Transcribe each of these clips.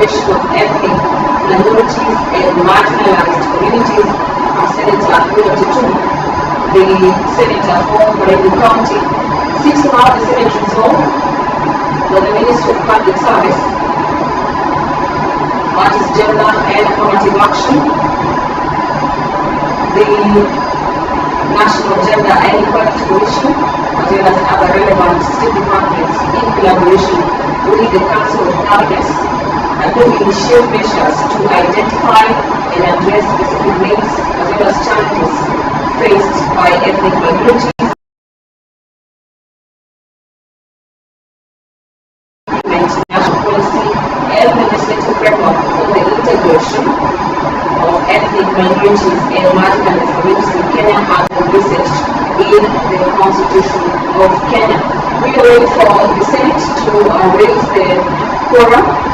Integration of Ethnic Minorities and Marginalized Communities from Senator Ruto. The Senator for Raila County seeks to have the Senate resolve that the Ministry of Public Service, that is Gender and Affirmative Action, the National Gender and Equality Commission, as well as other relevant state departments in collaboration with the Council of Governors, and to initiate measures to identify and address specific needs as well as challenges faced by ethnic minorities. National policy and legislative framework for the integration of ethnic minorities and marginalized communities in Kenya has been researched in the Constitution of Kenya. We are waiting for the Senate to raise the quorum.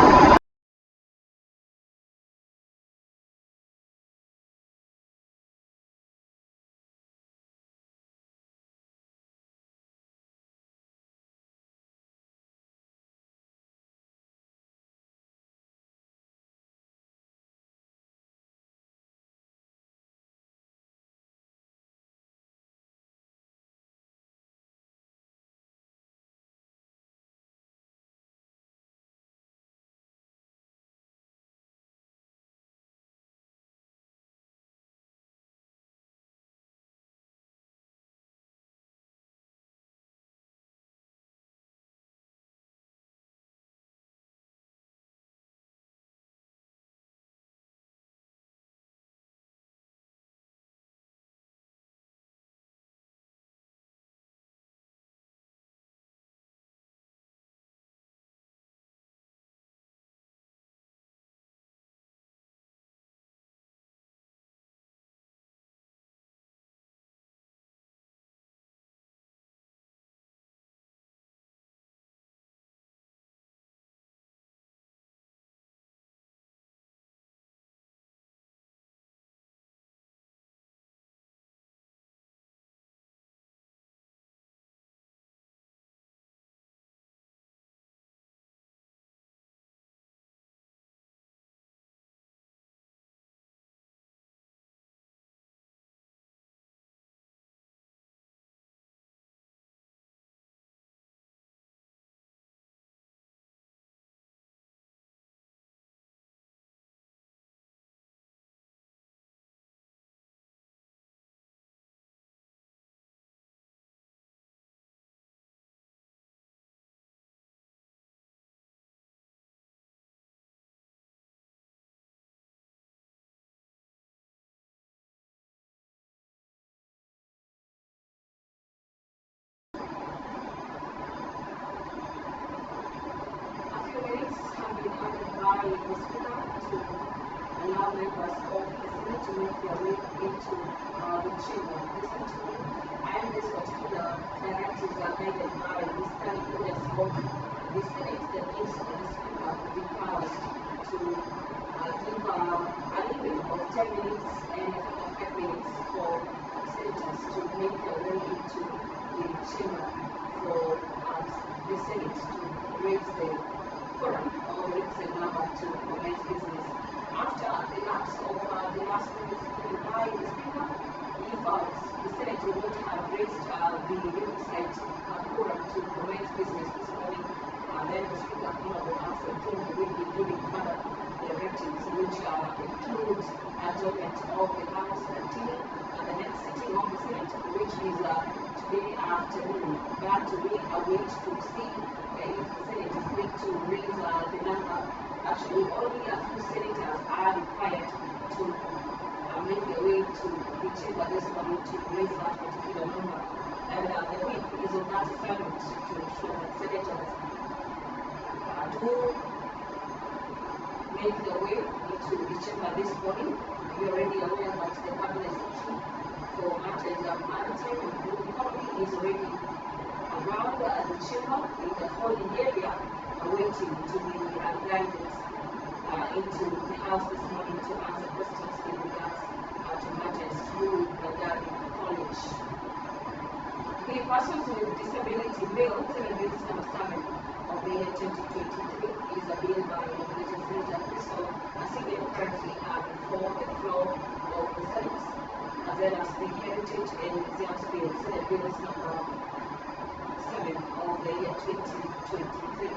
By the Speaker to allow members of the Senate to make their way into the chamber. Listen to me, and this particular directives are guided by the standing orders of the Senate that gives the Speaker the powers to give a limit of 10 minutes and 5 minutes for senators to make their way into the chamber for the Senate to raise the forum or raise the number to commence business. After the lapse of the last minutes given by the Speaker, if the Senate will not have raised the requisite quorum to commence business this morning, then the Speaker will have will be giving further directives which include adjournment of the House until the next sitting of the Senate, which is today afternoon. That we await to see if the Senate is going to raise the number. Actually, only a few senators are required to make their way to the chamber this morning to raise that particular number. And the whip is on that assignment to ensure that senators do make their way into the chamber this morning. We are already aware that the cabinet session for matters of maritime and blue economy is already around the chamber in the holding area, waiting to be guided into the house this morning to answer questions in regards to matters through the Garden College. The Persons with Disability Bill, Senate Bill number 7 of the year 2023, is a bill by the legislature currently before the floor of the Senate, as well as the Heritage and Museums Bill, Senate Bills number 7 of the year 2023.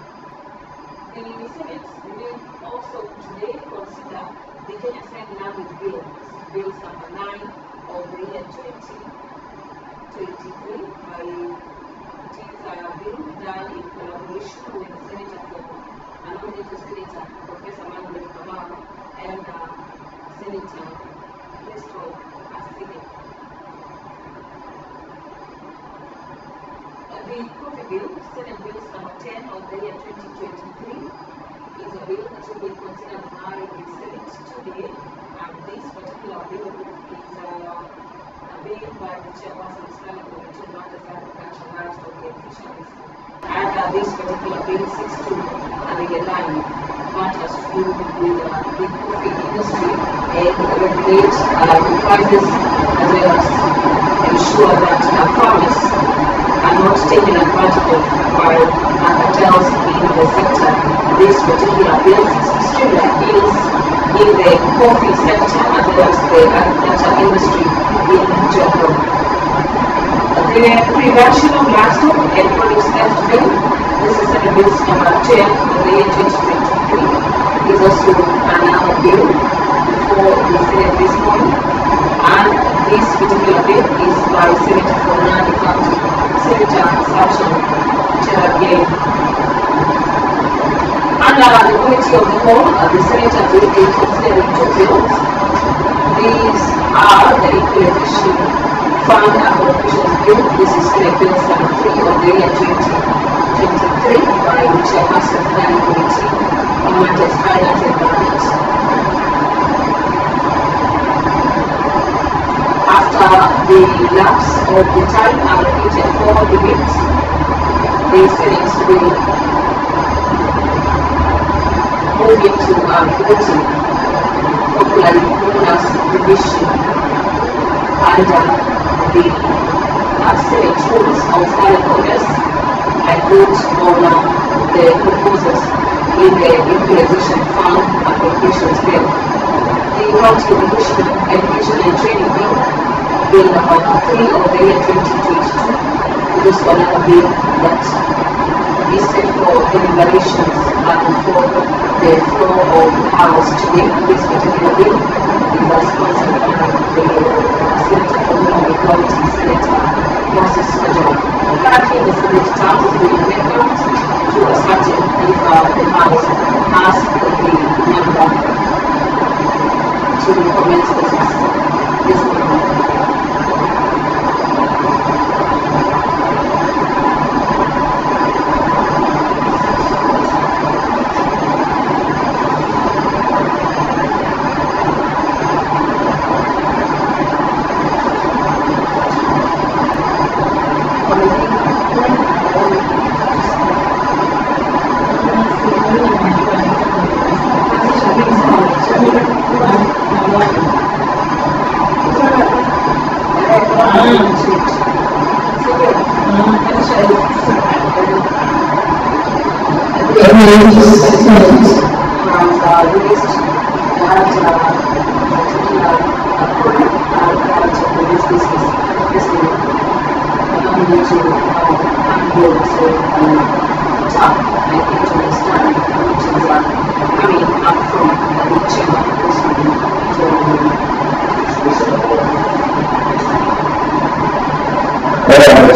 The Senate will also today consider the Kenya Sign Language Bill, Bills number 9 of the year 2023. It is a bill done in collaboration with the Senator for nominated Senator Professor Manuel Kamau and Senator Crystal Asige. The coffee bill, Senate Bills number 10 of the year 2023, is a bill that will be considered by the Senate today. And this particular bill is a bill by the Chairperson of the Standing Committee on Matters of Agriculture, Livestock and Fisheries. And this particular bill seeks to realign matters to do with the coffee industry and regulate the prices, as well as ensure that farmers are not taken advantage of by cartels in the sector. This particular bill seeks to streamline deals in the coffee sector as well as the agriculture industry in general. The prevention of livestock and produce theft bill, this is Senate Bill number 10 of the year 2023, is also another bill for the Senate this morning. And this particular bill is by Senator from Nandi County, Senator Samson Cherargei. Under the Committee of the Whole, the Senator will be considering two bills. These are the Equalization Fund Appropriations Bill. This is Senate Bill number 3 of the year 2023 by the Chairperson of the Standing Committee on Matters Finance and Budget. After the lapse of the time allocated for debate, the Senate will move into voting, popularly known as division, under the Senate rules of final orders, and vote on the proposals in the Equalization Fund Appropriations Bill. The County Education and Training Bill, Bill number 3 of the year 2022, is also another bill that is set for deliberations before the floor of the House today. This particular bill is sponsored by the Senator from Mutembei County, Senator Moses Kajala. Currently, the Senate task is being vacant to ascertain if the House has the number to commence business this morning.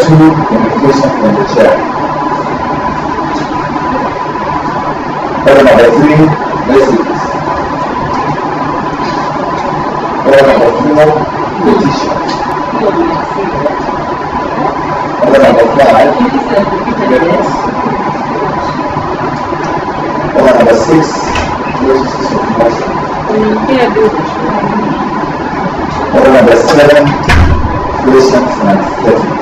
Communication from the chair. Order number 3, messages. Order number 4, petitions. Order number 5, minutes. Order number 6, notices of motion. Order number 7, questions and statements.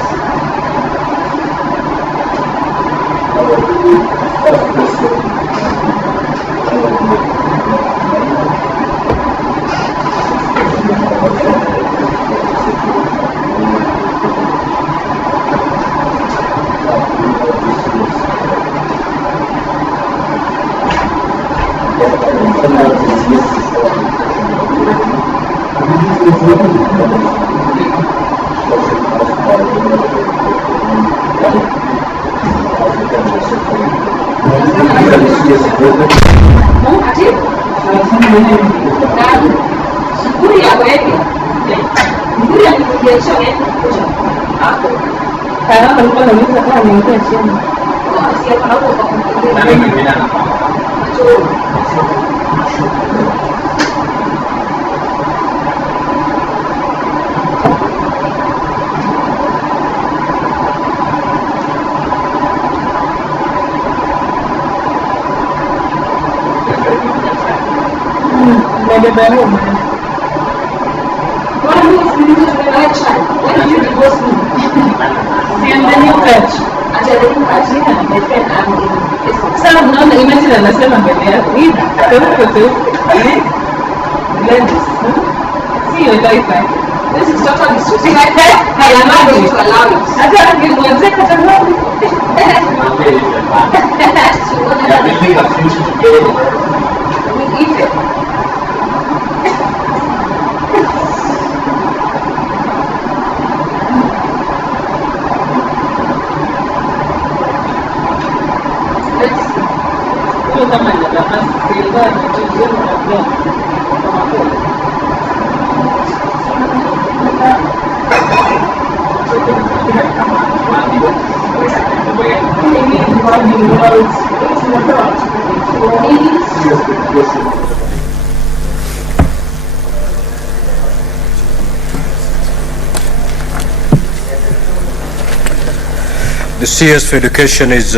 The CS for Education is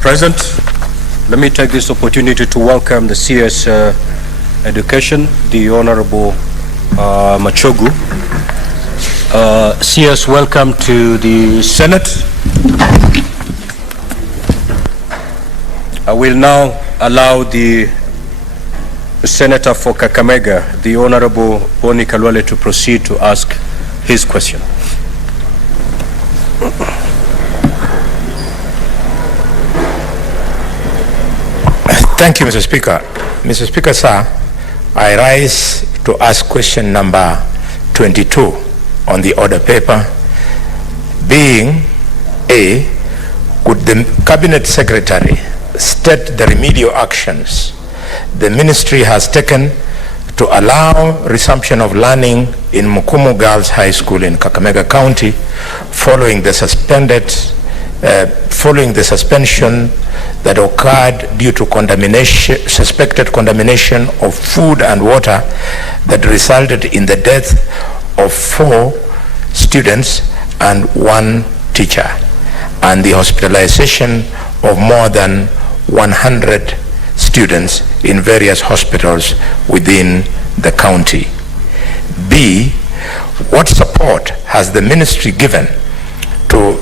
present. Let me take this opportunity to welcome the CS Education, the Honorable Machogu. CS, welcome to the Senate. I will now allow the Senator for Kakamega, the Honorable Boni Kalwale, to proceed to ask his question. Thank you, Mr. Speaker. Mr. Speaker, sir, I rise to ask question number 22 on the order paper, being A, could the Cabinet Secretary state the remedial actions the Ministry has taken to allow resumption of learning in Mukumu Girls High School in Kakamega County following the suspension that occurred due to suspected contamination of food and water that resulted in the death of 4 students and 1 teacher, and the hospitalization of more than 100 students in various hospitals within the county. B, what support has the ministry given to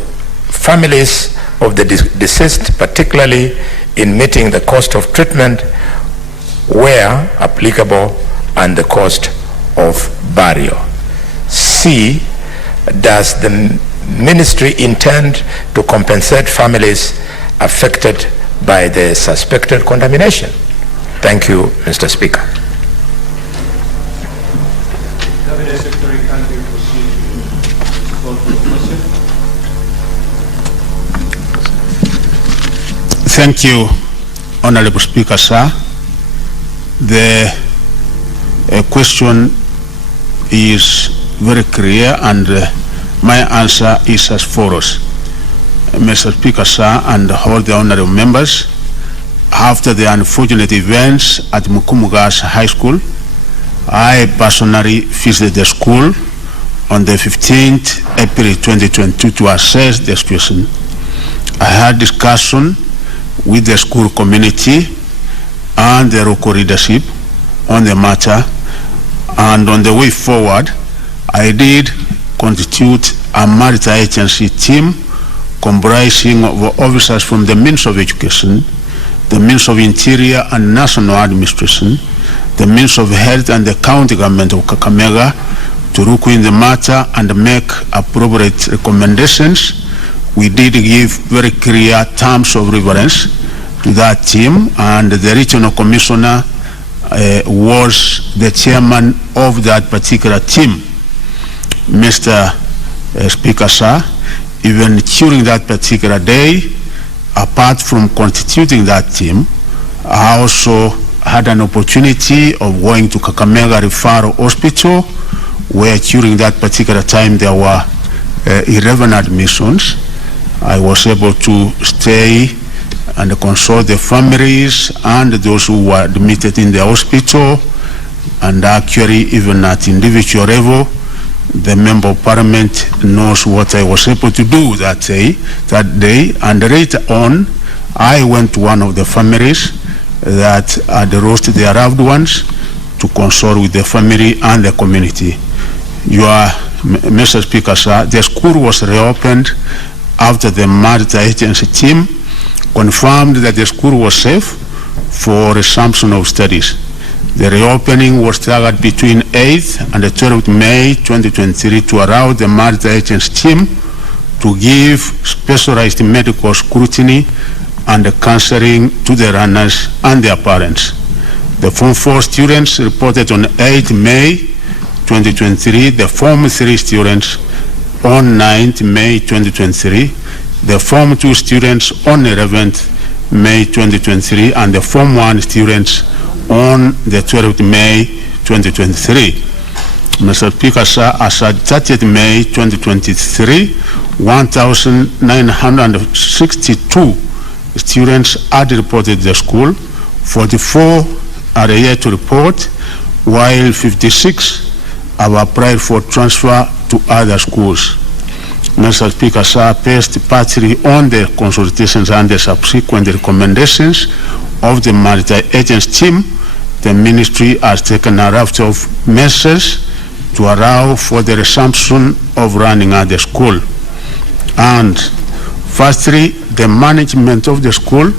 families of the deceased, particularly in meeting the cost of treatment where applicable and the cost of burial? C, does the ministry intend to compensate families affected by the suspected contamination? Thank you, Mr. Speaker. Cabinet Secretary, can you proceed to call for the question? Thank you, Honorable Speaker, sir. The question is very clear, and my answer is as follows. Mr. Speaker, sir, and all the honorable members, after the unfortunate events at Mukumu Girls High School, I personally visited the school on the 15th April 2022 to assess the situation. I had discussion with the school community and the local leadership on the matter, and on the way forward, I did constitute a multi-agency team comprising of officers from the Ministry of Education, the Ministry of Interior and National Administration, the Ministry of Health and the County Government of Kakamega to look in the matter and make appropriate recommendations. We did give very clear terms of reference to that team, and the Regional Commissioner was the chairman of that particular team. Mr. Speaker, sir, even during that particular day, apart from constituting that team, I also had an opportunity of going to Kakamega Referral Hospital, where during that particular time there were 11 admissions. I was able to stay and consult the families and those who were admitted in the hospital, and actually even at individual level, the Member of Parliament knows what I was able to do that day. And later on, I went to one of the families that had lost their loved ones to consult with the family and the community. Mr. Speaker, sir, the school was reopened after the multi-agency team confirmed that the school was safe for resumption of studies. The reopening was staggered between 8th and 12th May 2023 to allow the multi-agency team to give specialized medical scrutiny and counseling to the runners and their parents. The Form 4 students reported on 8th May 2023, the Form 3 students on 9th May 2023, the Form 2 students on 11th May 2023, and the Form 1 students on the 12th May 2023. Mr. Speaker, sir, as at 30th May 2023, 1,962 students had reported the school, 44 are yet to report, while 56 have applied for transfer to other schools. Mr. Speaker, sir, based partly on the consultations and the subsequent recommendations of the multi-agency team, the ministry has taken a raft of measures to allow for the resumption of running at the school. And firstly, the management of the school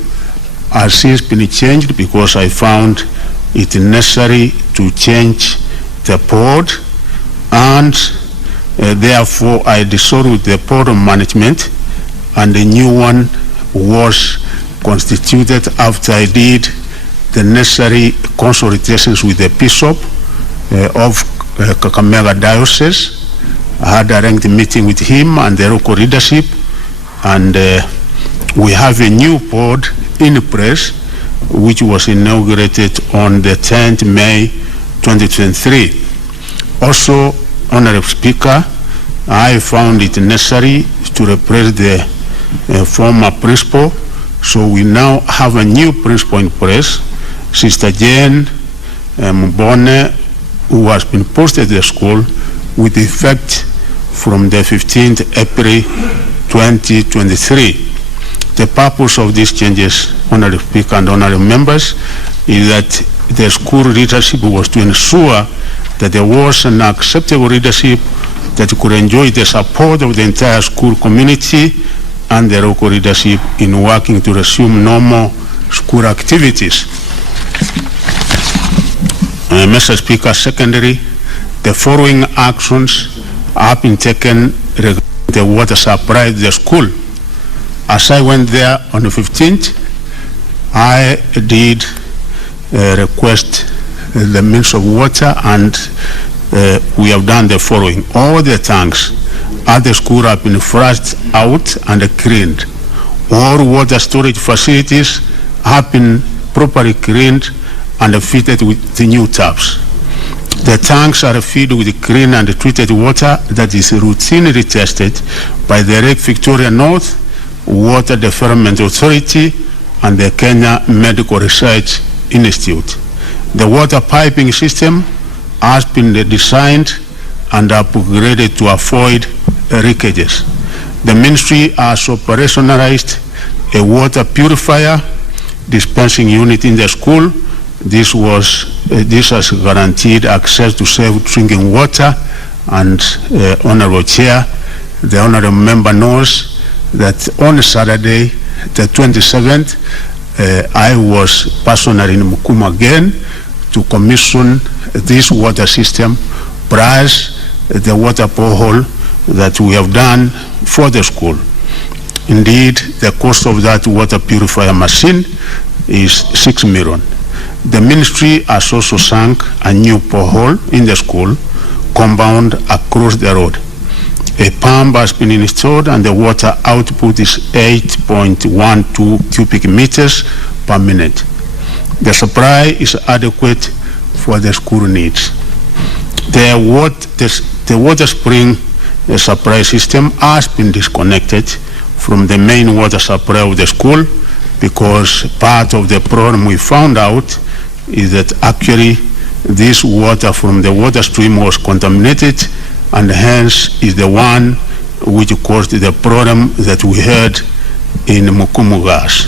has since been changed because I found it necessary to change the board, and therefore I dissolved the board of management, and a new one was constituted after I did the necessary consultations with the Bishop of Kakamega Diocese. I had arranged a meeting with him and the local leadership, and we have a new board in place which was inaugurated on the 10th May 2023. Also, Honorable Speaker, I found it necessary to replace the former principal, so we now have a new principal in place, Sister Jane Mbone, who has been posted to the school with effect from the 15th April 2023. The purpose of these changes, Honorable Speaker and Honorable Members, is that the school leadership was to ensure that there was an acceptable leadership that could enjoy the support of the entire school community and the local leadership in working to resume normal school activities. Mr. Speaker, secondly, the following actions have been taken regarding the water supply at the school. As I went there on the 15th, I did request the Ministry of Water, and we have done the following. All the tanks at the school have been flushed out and cleaned. All water storage facilities have been properly cleaned and fitted with the new taps. The tanks are filled with clean and treated water that is routinely tested by the Lake Victoria North Water Development Authority and the Kenya Medical Research Institute. The water piping system has been designed and upgraded to avoid leakages. The ministry has operationalized a water purifier dispensing unit in the school. This has guaranteed access to safe drinking water, and Honorable Chair, the Honorable Member knows that on Saturday, the 27th, I was personally in Mukuma again to commission this water system, plus the water borehole that we have done for the school. Indeed, the cost of that water purifier machine is 6 million. The ministry has also sunk a new borehole in the school compound across the road. A pump has been installed and the water output is 8.12 cubic meters per minute. The supply is adequate for the school needs. The water spring supply system has been disconnected from the main water supply of the school because part of the problem we found out is that actually this water from the water stream was contaminated and hence is the one which caused the problem that we had in Mukumugas.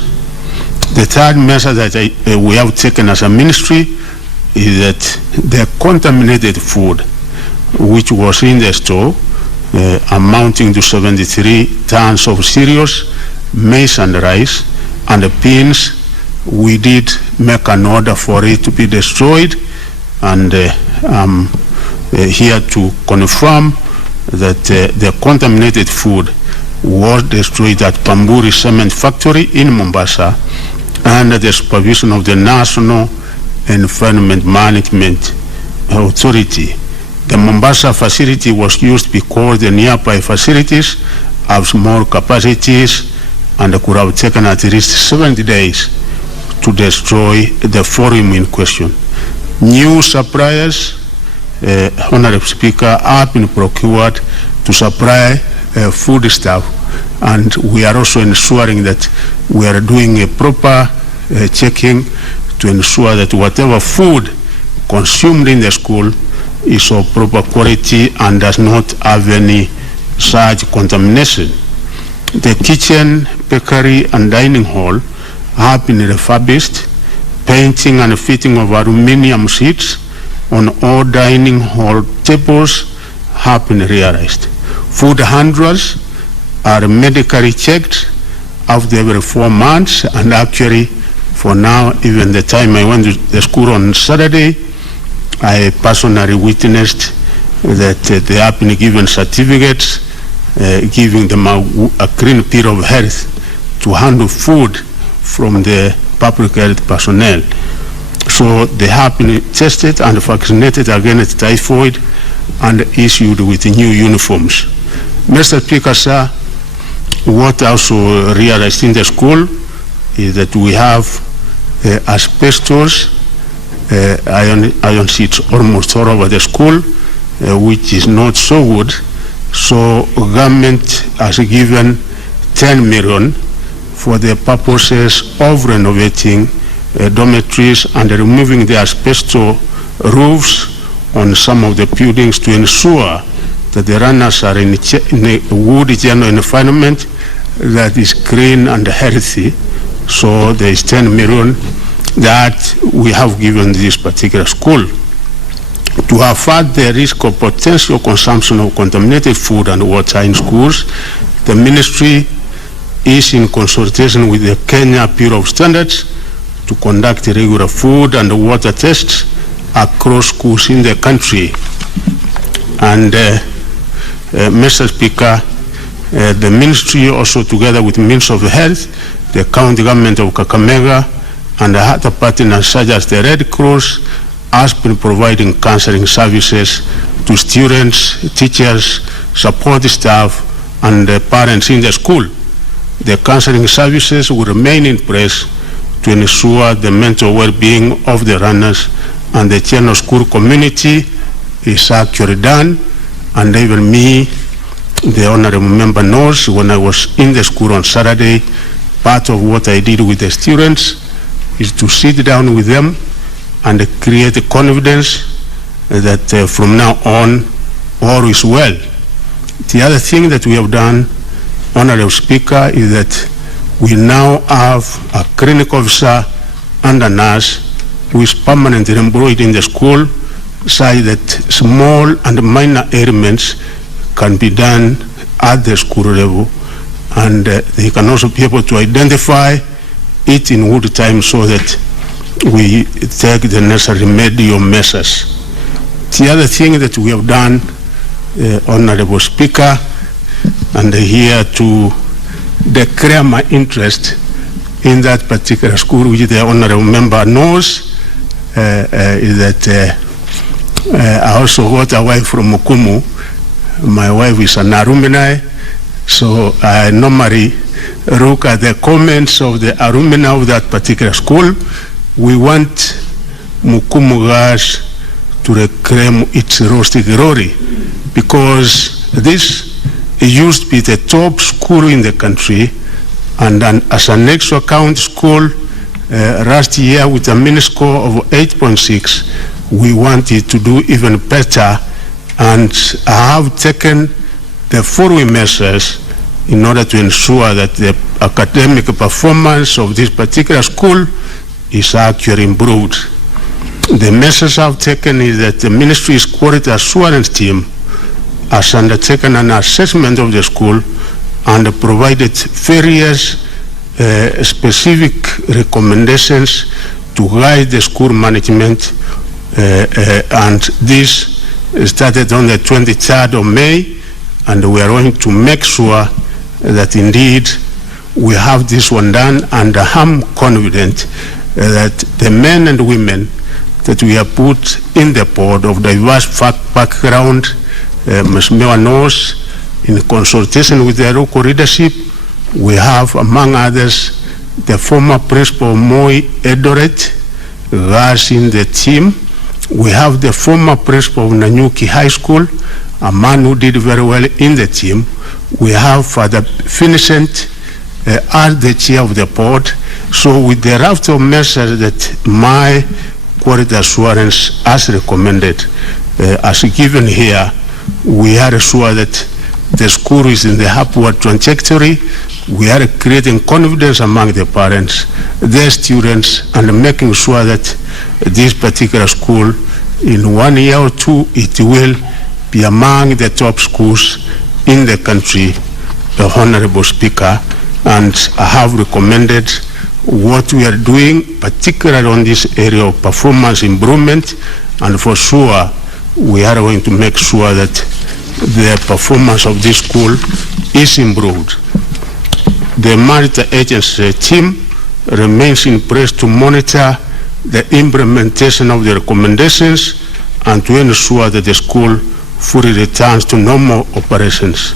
The third measure that we have taken as a ministry is that the contaminated food which was in the store amounting to 73 tons of cereals, maize and rice, and the beans, we did make an order for it to be destroyed, and I'm here to confirm that the contaminated food was destroyed at Pamburi Cement Factory in Mombasa under the supervision of the National Environment Management Authority. The Mombasa facility was used because the nearby facilities have small capacities and could have taken at least 70 days to destroy the forum in question. New suppliers, Honorable Speaker, have been procured to supply food stuff, and we are also ensuring that we are doing a proper checking to ensure that whatever food consumed in the school is of proper quality and does not have any such contamination. The kitchen, bakery, and dining hall have been refurbished. Painting and fitting of aluminium sheets on all dining hall tables have been realized. Food handlers are medically checked after every 4 months, and actually for now, even the time I went to the school on Saturday, I personally witnessed that they have been given certificates giving them a clean period of health to handle food from the public health personnel. So they have been tested and vaccinated against typhoid and issued with new uniforms. Mr. Speaker, sir, what also realized in the school is that we have asbestos iron sheets almost all over the school, which is not so good. So government has given 10 million for the purposes of renovating dormitories and removing the asbestos roofs on some of the buildings to ensure that the runners are in a wood general environment that is clean and healthy. So there is 10 million that we have given this particular school. To avert the risk of potential consumption of contaminated food and water in schools, the ministry is in consultation with the Kenya Bureau of Standards to conduct regular food and water tests across schools in the country. And Mr. Speaker, the ministry also, together with Ministry of Health, the county government of Kakamega, and the other partners such as the Red Cross, has been providing counseling services to students, teachers, support staff, and parents in the school. The counseling services will remain in place to ensure the mental well-being of the runners, and the general school community is actually done. And even me, the honorable member knows, when I was in the school on Saturday, part of what I did with the students is to sit down with them and create confidence that from now on all is well. The other thing that we have done, Honorable Speaker, is that we now have a clinical officer and a nurse who is permanently employed in the school, so that small and minor ailments can be done at the school level, and they can also be able to identify it in good time so that we take the necessary remedial measures. The other thing that we have done, Honorable Speaker, and here to declare my interest in that particular school, which the honorable member knows, is that I also got a wife from Mukumu. My wife is an alumni, so I normally look at the comments of the alumni of that particular school. We want Mukumu girls to reclaim its rustic glory, because this used to be the top school in the country, and then as an extra count school last year with a mini score of 8.6, we wanted to do even better, and I have taken the following measures in order to ensure that the academic performance of this particular school is actually improved. The measures I've taken is that the ministry's quality assurance team has undertaken an assessment of the school and provided various specific recommendations to guide the school management, and this started on the 23rd of May, and we are going to make sure that indeed we have this one done, and I'm confident that the men and women that we have put in the board of diverse background, Ms. Mewa knows, in consultation with the local leadership, we have, among others, the former principal Moi Edoret, was in the team. We have the former principal of Nanyuki High School, a man who did very well in the team. We have Father Vincent as the chair of the board. So with the raft of measures that my quality assurance has recommended, as given here, we are sure that the school is in the upward trajectory. We are creating confidence among the parents, their students, and making sure that this particular school, in 1 year or two, it will be among the top schools in the country, the Honorable Speaker. And I have recommended what we are doing, particularly on this area of performance improvement, and for sure we are going to make sure that the performance of this school is improved. The multi-agency team remains in place to monitor the implementation of the recommendations and to ensure that the school fully returns to normal operations.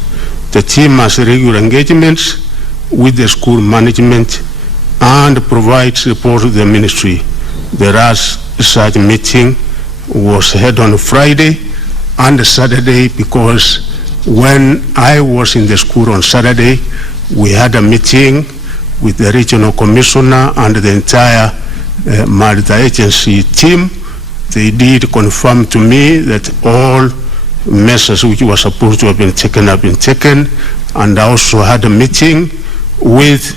The team has regular engagements with the school management and provides report to the ministry. The last such meeting was held on Friday and Saturday, because when I was in the school on Saturday, we had a meeting with the regional commissioner and the entire multi-agency team. They did confirm to me that all measures which were supposed to have been taken, and I also had a meeting with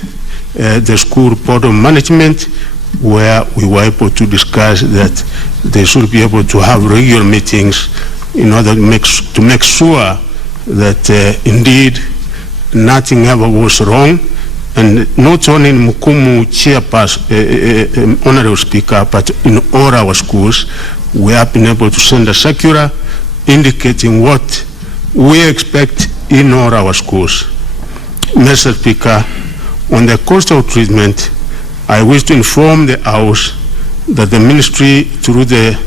the school board of management, where we were able to discuss that they should be able to have regular meetings in order to make sure that indeed nothing ever was wrong. And not only in Mukumu chairperson, Honorable Speaker, but in all our schools, we have been able to send a circular indicating what we expect in all our schools. Mr. Speaker, on the cost of treatment, I wish to inform the House that the Ministry, through the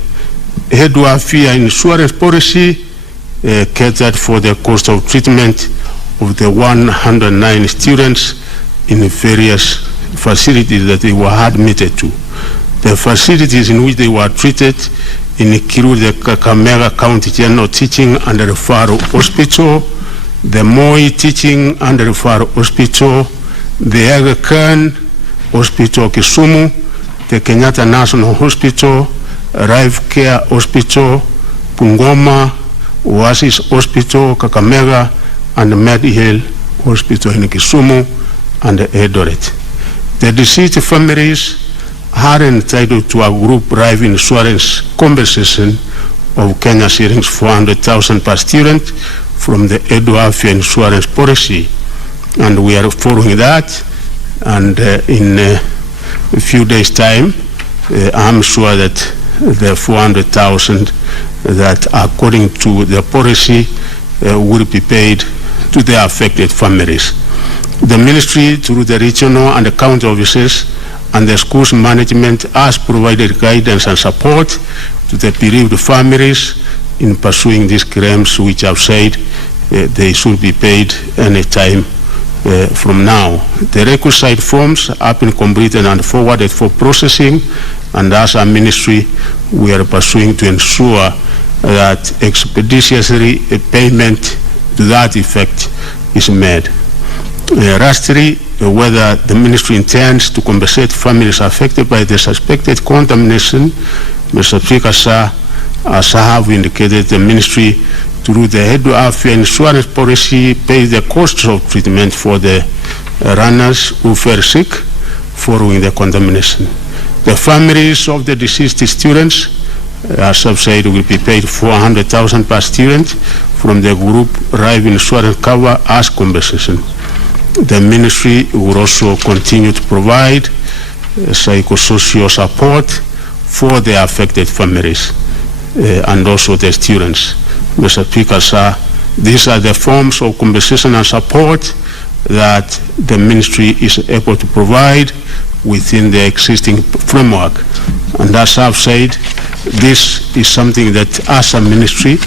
Head Fee Insurance Policy, catered for the cost of treatment of the 109 students in various facilities that they were admitted to. The facilities in which they were treated include the Kakamega County General Teaching and Referral Hospital, the Moi Teaching and Referral Hospital, the Aga Khan Hospital Kisumu, the Kenyatta National Hospital, Rive Care Hospital, Pungoma, Oasis Hospital, Kakamega, and Medihill Hospital in Kisumu and Eldoret. The deceased families are entitled to a group life insurance compensation of Kenya shillings 400,000 per student from the Edwafia insurance policy, and we are following that. And in a few days' time, I'm sure that the 400,000 that, according to the policy, will be paid to the affected families. The ministry, through the regional and the county offices, and the school's management has provided guidance and support to the bereaved families in pursuing these claims, which have said they should be paid any time from now. The requisite forms have been completed and forwarded for processing, and as a ministry, we are pursuing to ensure that expeditiously a payment to that effect is made. Lastly, whether the ministry intends to compensate families affected by the suspected contamination, Mr. Speaker, sir, as I have indicated, the ministry, through the head of insurance policy, pays the costs of treatment for the runners who fell sick following the contamination. The families of the deceased students, as I've said, will be paid 400,000 per student from the group life insurance cover as compensation. The ministry will also continue to provide psychosocial support for the affected families and also the students. Mr. Speaker, sir, these are the forms of compensation and support that the ministry is able to provide within the existing framework. And as I've said, this is something that as a ministry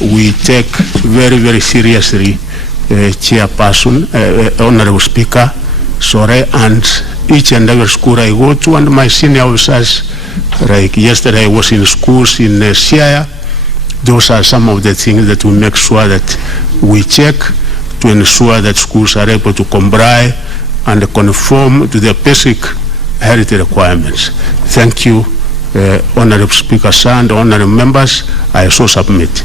we take very, very seriously. Chairperson, Honorable Speaker, and each and every school I go to, and my senior officers, like yesterday I was in schools in Siaya. Those are some of the things that we make sure that we check to ensure that schools are able to comply and conform to the basic health requirements. Thank you, Honorable Speaker, sir, and honorable members. I so submit.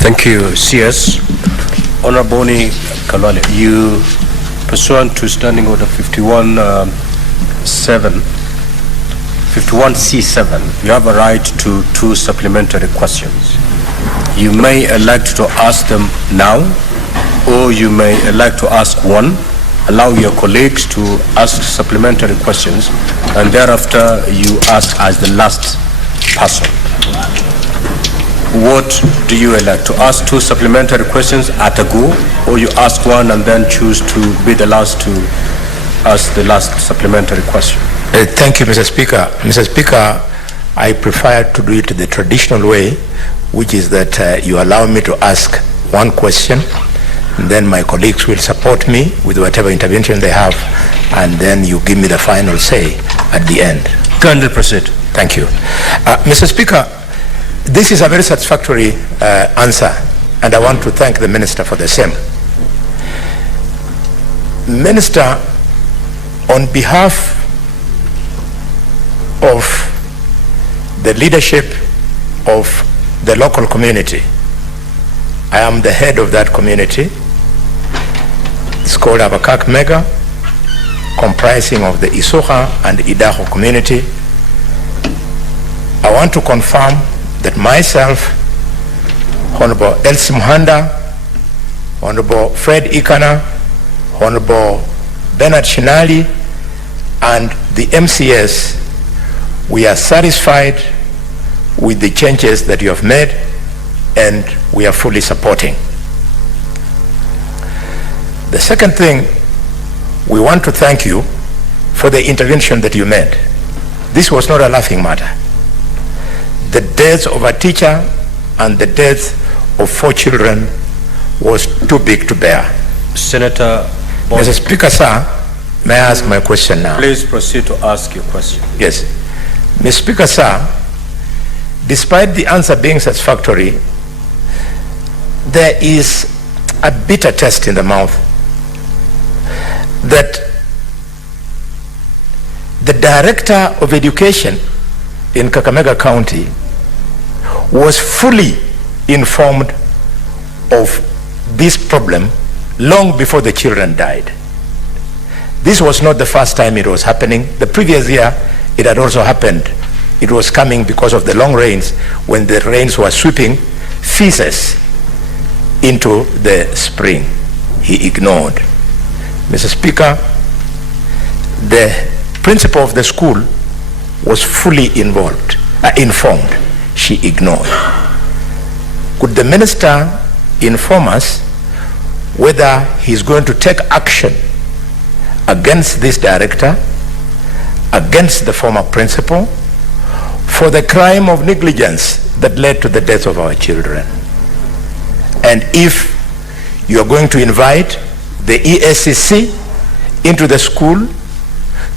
Thank you, CS. Honorable Kalwale, you, pursuant to Standing Order 51C7, you have a right to 2 supplementary questions. You may elect to ask them now, or you may elect to ask one. Allow your colleagues to ask supplementary questions, and thereafter you ask as the last person. What do you elect? To ask 2 supplementary questions at a go, or you ask one and then choose to be the last to ask the last supplementary question? Thank you, Mr. Speaker. Mr. Speaker, I prefer to do it the traditional way, which is that you allow me to ask 1 question, and then my colleagues will support me with whatever intervention they have, and then you give me the final say at the end. Kindly proceed. Thank you. Mr. Speaker, this is a very satisfactory answer, and I want to thank the Minister for the same. Minister, on behalf of the leadership of the local community, I am the head of that community. It's called Abakak Mega, comprising of the Isoha and Idaho community. I want to confirm that myself, Honorable Elsie Muhanda, Honorable Fred Ikana, Honorable Bernard Shinali, and the MCS, we are satisfied with the changes that you have made, and we are fully supporting. The second thing, we want to thank you for the intervention that you made. This was not a laughing matter. The death of a teacher and the death of 4 children was too big to bear. Senator Mr. Speaker, sir, may I ask my question now? Please proceed to ask your question. Yes. Mr. Speaker, sir, despite the answer being satisfactory, there is a bitter taste in the mouth that the Director of Education in Kakamega County was fully informed of this problem long before the children died. This was not the first time it was happening. The previous year, it had also happened. It was coming because of the long rains, when the rains were sweeping feces into the spring. He ignored. Mr. Speaker, the principal of the school was fully informed. She ignored. Could the minister inform us whether he's going to take action against this director, against the former principal, for the crime of negligence that led to the death of our children. And if you are going to invite the ESCC into the school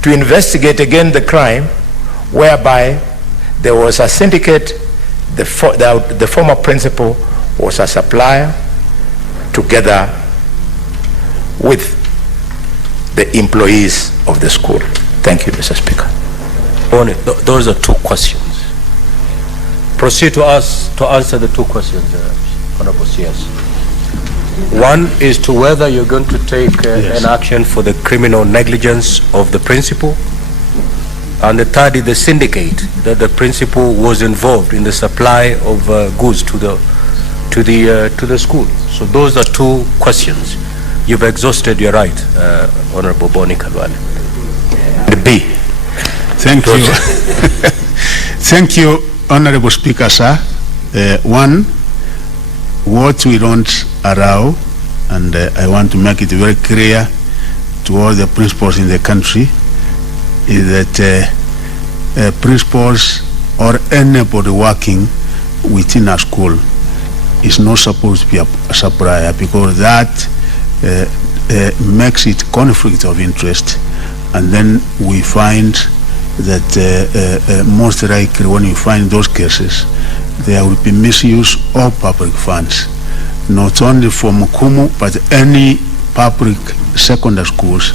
to investigate again the crime whereby there was a syndicate, the former principal was a supplier together with the employees of the school. Thank you, Mr. Speaker. Those are two questions. Proceed to answer the two questions, Honorable CS. One is to whether you're going to take an action for the criminal negligence of the principal, and the third is the syndicate that the principal was involved in the supply of goods to the school. So those are two questions. You've exhausted your right, Honorable Boni Kalwale. B. Thank you. Thank you, Honorable Speaker, sir. One, what we don't allow, and I want to make it very clear to all the principals in the country, is that principals or anybody working within a school is not supposed to be a supplier, because that makes it conflict of interest, and then we find that most likely when you find those cases, there will be misuse of public funds, not only for Mukumu but any public secondary schools.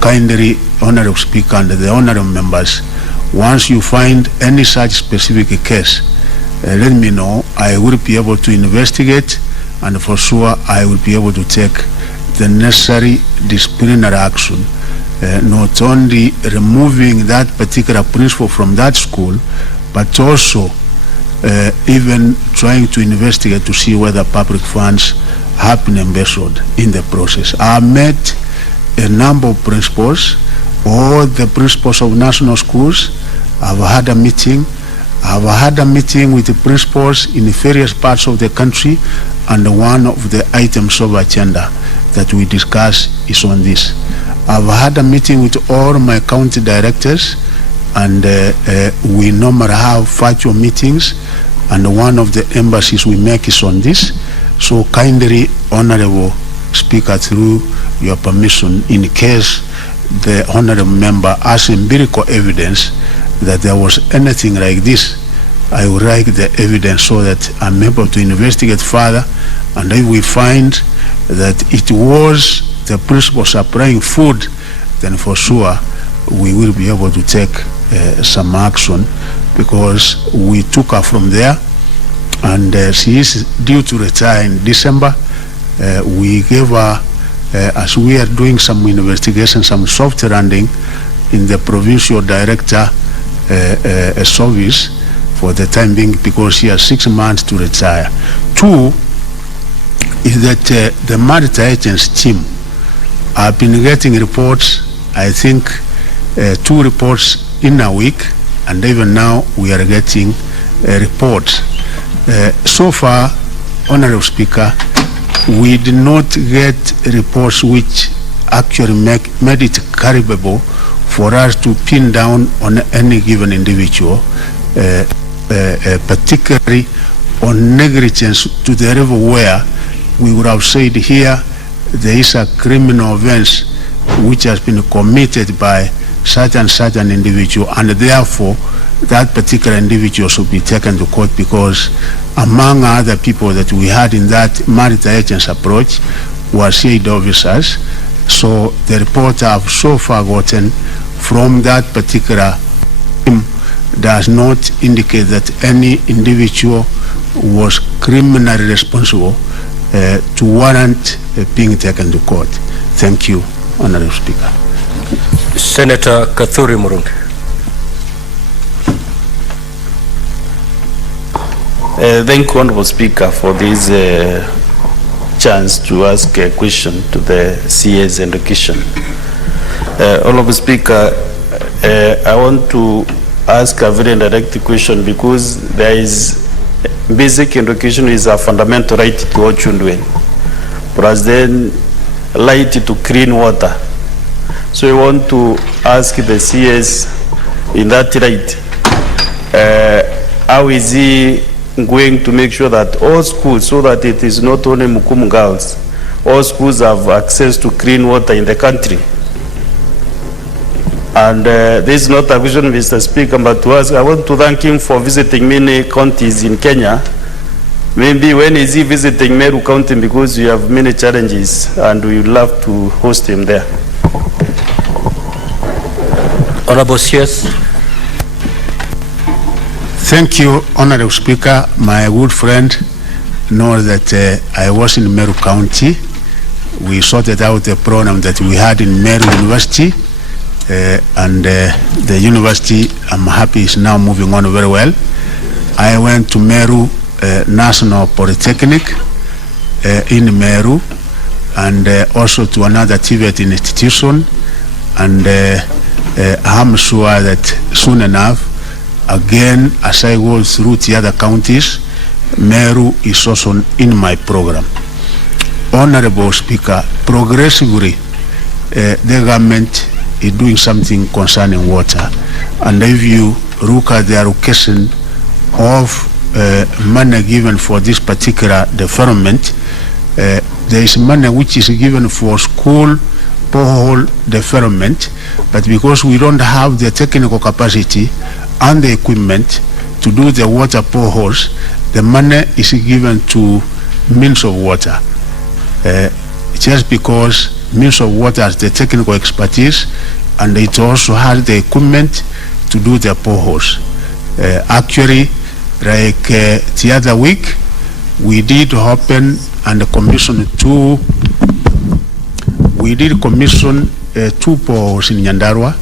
Kindly, Honorable Speaker and the honorable members, once you find any such specific case, let me know. I will be able to investigate, and for sure I will be able to take the necessary disciplinary action, not only removing that particular principal from that school, but also even trying to investigate to see whether public funds have been embezzled in the process. I met a number of principals, all the principals of national schools. I've had a meeting. I've had a meeting with the principals in various parts of the country, and one of the items of agenda that we discuss is on this. I've had a meeting with all my county directors, and we normally have virtual meetings, and one of the embassies we make is on this. So kindly, Honorable Speaker, through your permission, in case the honorable member has empirical evidence that there was anything like this, I will write the evidence so that I'm able to investigate further, and if we find that it was the principal supplying food, then for sure we will be able to take some action, because we took her from there, and she is due to retire in December. We gave her, as we are doing some investigation, some soft landing in the provincial director service for the time being, because she has 6 months to retire. Two is that the maritime agents team have been getting reports, I think 2 reports in a week, and even now we are getting reports. So far, Honorable Speaker, we did not get reports which actually made it credible for us to pin down on any given individual, particularly on negligence to the level where we would have said here there is a criminal offense which has been committed by such and such an individual, and therefore that particular individual should be taken to court, because among other people that we had in that maritime agents approach were CID officers. So the report I've so far gotten from that particular team does not indicate that any individual was criminally responsible to warrant being taken to court. Thank you, Honorable Speaker. Senator Kathuri Murungi. Thank you, Honorable Speaker, for this chance to ask a question to the CS Education. Honorable Speaker, I want to ask a very direct question, because there is basic education is a fundamental right to all children, plus then right to clean water, So I want to ask the CS in that light, how is he going to make sure that all schools, so that it is not only Mukumu girls, all schools have access to clean water in the country? And this is not a question, Mr. Speaker, but to ask, I want to thank him for visiting many counties in Kenya. Maybe when is he visiting Meru County, because you have many challenges and we would love to host him there. Honorable CS. Thank you, Honorable Speaker. My good friend knows that I was in Meru County. We sorted out the program that we had in Meru University, and the university, I'm happy, is now moving on very well. I went to Meru National Polytechnic in Meru, and also to another TVET institution, and I'm sure that soon enough, again, as I go through the other counties, Meru is also in my program. Honorable Speaker, progressively the government is doing something concerning water, and if you look at the allocation of money given for this particular development, there is money which is given for school borehole development, but because we don't have the technical capacity and the equipment to do the water boreholes, the money is given to means of water. Just because means of water has the technical expertise and it also has the equipment to do the boreholes. Actually, like the other week, we did open and commission two boreholes in Nyandarua.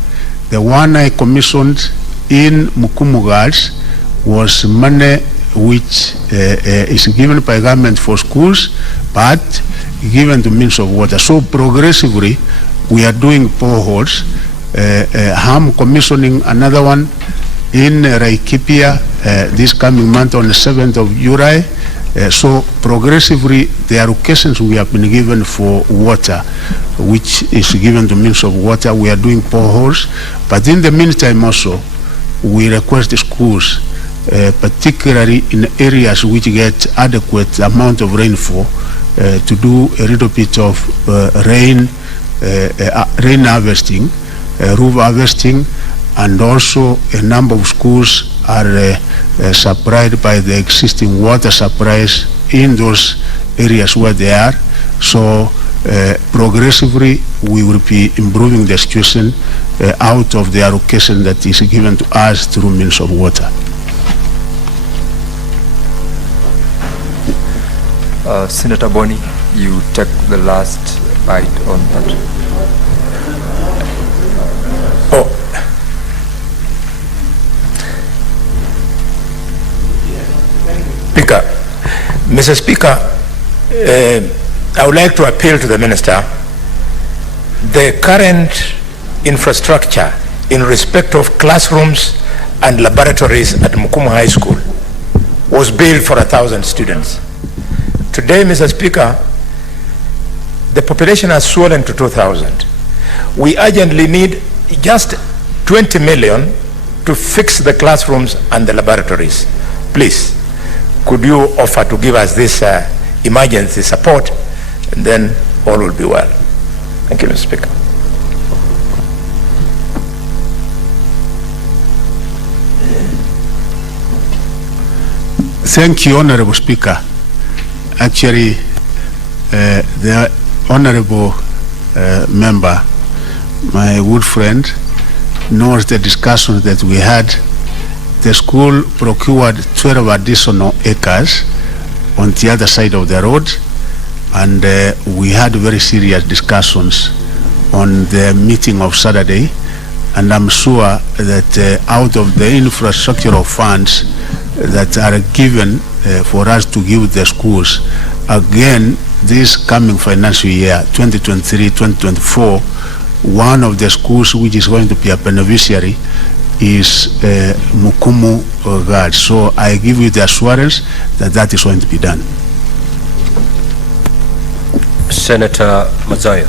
The one I commissioned in Mukumu Girls was money which is given by government for schools, but given to means of water. So progressively, we are doing boreholes. I'm commissioning another one in Laikipia this coming month on the 7th of July. So progressively, the allocations we have been given for water, which is given to means of water, we are doing boreholes. But in the meantime also, we request the schools, particularly in areas which get adequate amount of rainfall, to do a little bit of rain harvesting, roof harvesting, and also a number of schools are supplied by the existing water supplies in those areas where they are. So progressively we will be improving the situation out of the allocation that is given to us through means of water. Senator Boni, you take the last bite on that. Speaker, Mr. Speaker, I would like to appeal to the Minister. The current infrastructure in respect of classrooms and laboratories at Mukumu High School was built for 1,000 students. Today, Mr. Speaker, the population has swollen to 2,000. We urgently need just 20 million to fix the classrooms and the laboratories. Please, could you offer to give us this emergency support, and then all will be well. Thank you, Mr. Speaker. Thank you, Honorable Speaker. Actually, the Honorable member, my good friend, knows the discussions that we had. The school procured 12 additional acres on the other side of the road, and we had very serious discussions on the meeting of Saturday, and I'm sure that out of the infrastructural funds that are given for us to give the schools, again, this coming financial year, 2023-2024, one of the schools which is going to be a beneficiary is Mukumu Girls. So I give you the assurance that that is going to be done. Senator Mazzaya.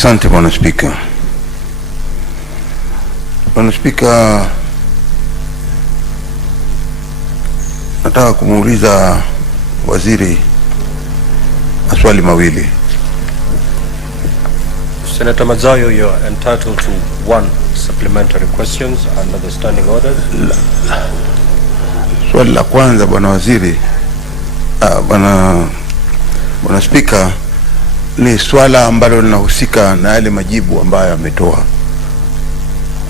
Asante Bwana Spika. Bwana Spika, nataka kumuuliza waziri maswali mawili. Senator Mazayo, you are entitled to one supplementary questions under the standing orders. Swali la kwanza Bwana waziri, Bwana Spika, ni swala ambalo linahusika na yale majibu ambayo ametoa,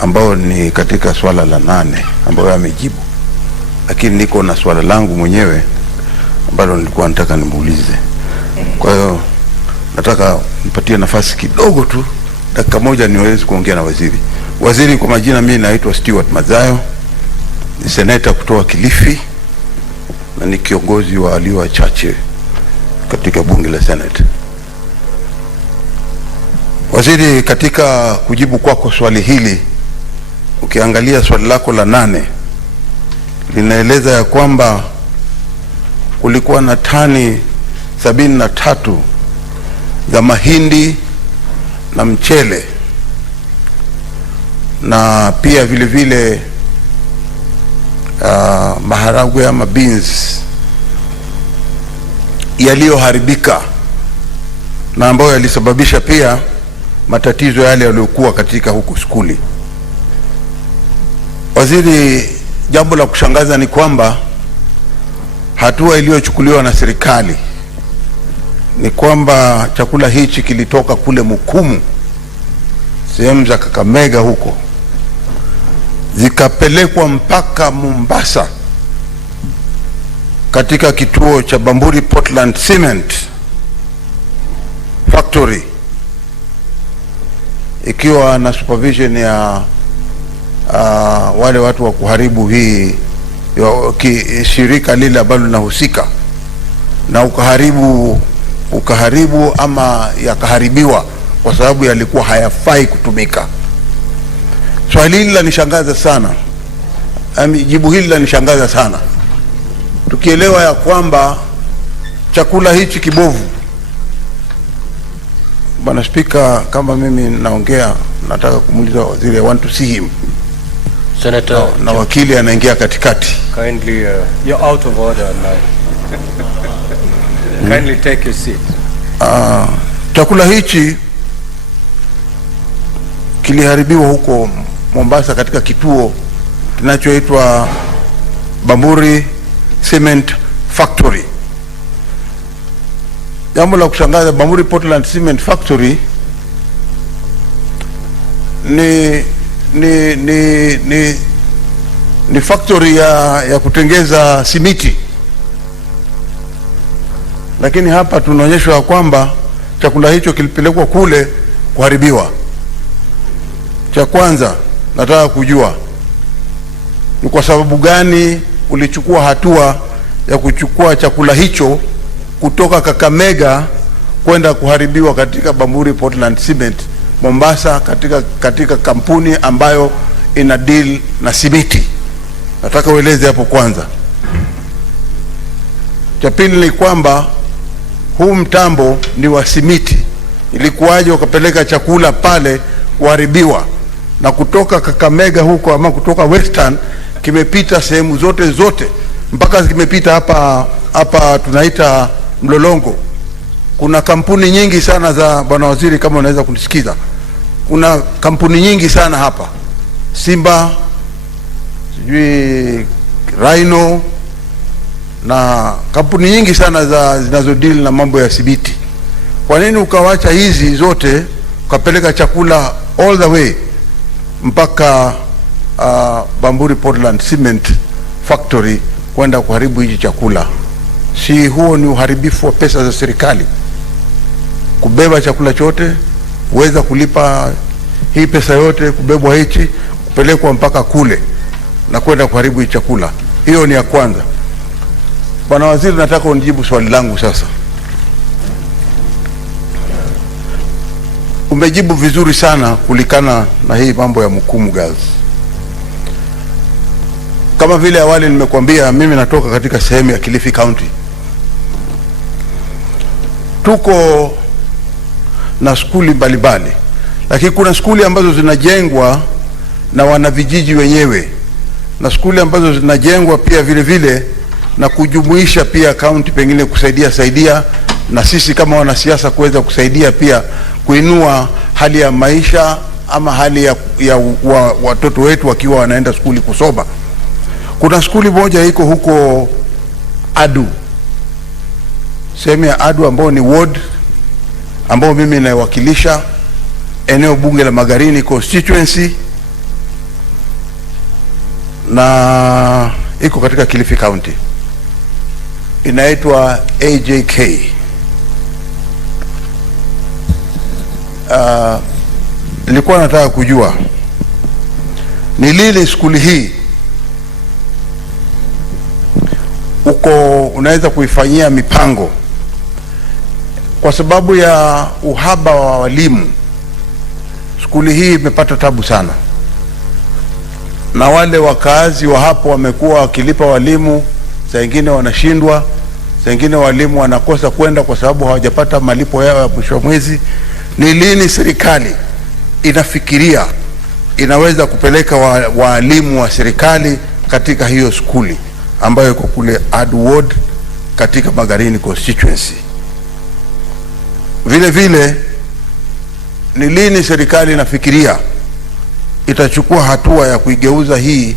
ambao ni katika swala la 8 ambayo amejibu, lakini niko na swala langu mwenyewe ambalo nilikuwa nataka nimuulize. Kwa hiyo nataka nipatie nafasi kidogo tu, dakika moja niweze kuongea na waziri. Waziri, kwa majina mimi naitwa Stewart Mazayo, ni seneta kutoka Kilifi na ni kiongozi wa walio wachache katika bunge la Senate. Waziri, katika kujibu kwako swali hili, ukiangalia swali lako la 8 linaeleza ya kwamba kulikuwa na tani 73 za mahindi na mchele na pia vile vile maharagwe ama beans yaliyoharibika na ambayo yalisababisha pia matatizo yale yaliyokuwa katika huko skuli. Waziri, jambo la kushangaza ni kwamba hatua iliyochukuliwa na serikali ni kwamba chakula hichi kilitoka kule Mukumu, sehemu za Kakamega huko, zikapelekwa mpaka Mombasa katika kituo cha Bamburi Portland Cement Factory, ikiwa na supervision ya wale watu wa kuharibu hii shirika lile ambalo linahusika, na ukaharibu ama yakaharibiwa kwa sababu yalikuwa hayafai kutumika. Swali hili lanishangaza sana, jibu hili lanishangaza sana, tukielewa ya kwamba chakula hichi kibovu. Bwana Spika, kama mimi naongea, nataka kumuuliza waziri, I want to see him. Senator, na wakili anaingia katikati. Kindly, you're out of order now. Kindly take your seat. Chakula hichi kiliharibiwa huko Mombasa katika kituo kinachoitwa Bamburi Cement Factory. Jambo la kushangaza, Bamburi Portland Cement Factory ni factory ya kutengeza simiti, lakini hapa tunaonyeshwa kwamba chakula hicho kilipelekwa kule kuharibiwa. Cha kwanza nataka kujua ni kwa sababu gani ulichukua hatua ya kuchukua chakula hicho kutoka Kakamega kwenda kuharibiwa katika Bamburi Portland Cement Mombasa, katika kampuni ambayo ina deal na simiti. Nataka ueleze hapo kwanza. Cha pili ni kwamba huu mtambo ni wa simiti, ilikuwaje ukapeleka chakula pale kuharibiwa, na kutoka Kakamega huko ama kutoka Western kimepita sehemu zote mpaka kimepita hapa tunaita Mlolongo. Kuna kampuni nyingi sana za, bwana waziri, kama unaweza kunisikiza, kuna kampuni nyingi sana hapa, Simba, sijui Rhino, na kampuni nyingi sana zinazodeal na mambo ya simiti. Kwa nini ukawacha hizi zote ukapeleka chakula all the way mpaka Bamburi Portland Cement Factory kwenda kuharibu hichi chakula? Si huo ni uharibifu wa pesa za serikali? Kubeba chakula chote, uweza kulipa hii pesa yote, kubebwa hichi, kupelekwa mpaka kule na kwenda kuharibu hii chakula. Hiyo ni ya kwanza. Bwana waziri, nataka unijibu swali langu sasa. Umejibu vizuri sana kulikana na hii mambo ya Mukumu Girls. Kama vile awali nimekuambia, mimi natoka katika sehemu ya Kilifi County. na skuli mbalimbali, lakini kuna skuli ambazo zinajengwa na wanavijiji wenyewe na skuli ambazo zinajengwa pia vile vile na kujumuisha pia kaunti pengine kusaidia na sisi kama wanasiasa kuweza kusaidia pia kuinua hali ya maisha ama hali ya watoto wetu wakiwa wanaenda skuli kusoma. Kuna skuli moja iko huko Adu, sehemu ya Adu ambao ni ward ambao mimi naiwakilisha, eneo bunge la Magarini constituency, na iko katika Kilifi County, inaitwa AJK. Nilikuwa nataka kujua ni lini skuli hii uko unaweza kuifanyia mipango, kwa sababu ya uhaba wa walimu. Skuli hii imepata tabu sana, na wale wakazi wa hapo wamekuwa wakilipa walimu, saa nyingine wanashindwa, saa nyingine walimu wanakosa kwenda kwa sababu hawajapata malipo yao ya mwisho wa mwezi. Ni lini serikali inafikiria inaweza kupeleka walimu wa serikali katika hiyo skuli ambayo iko kule Adu Ward katika Magarini constituency? Vile vile ni lini serikali inafikiria itachukua hatua ya kuigeuza hii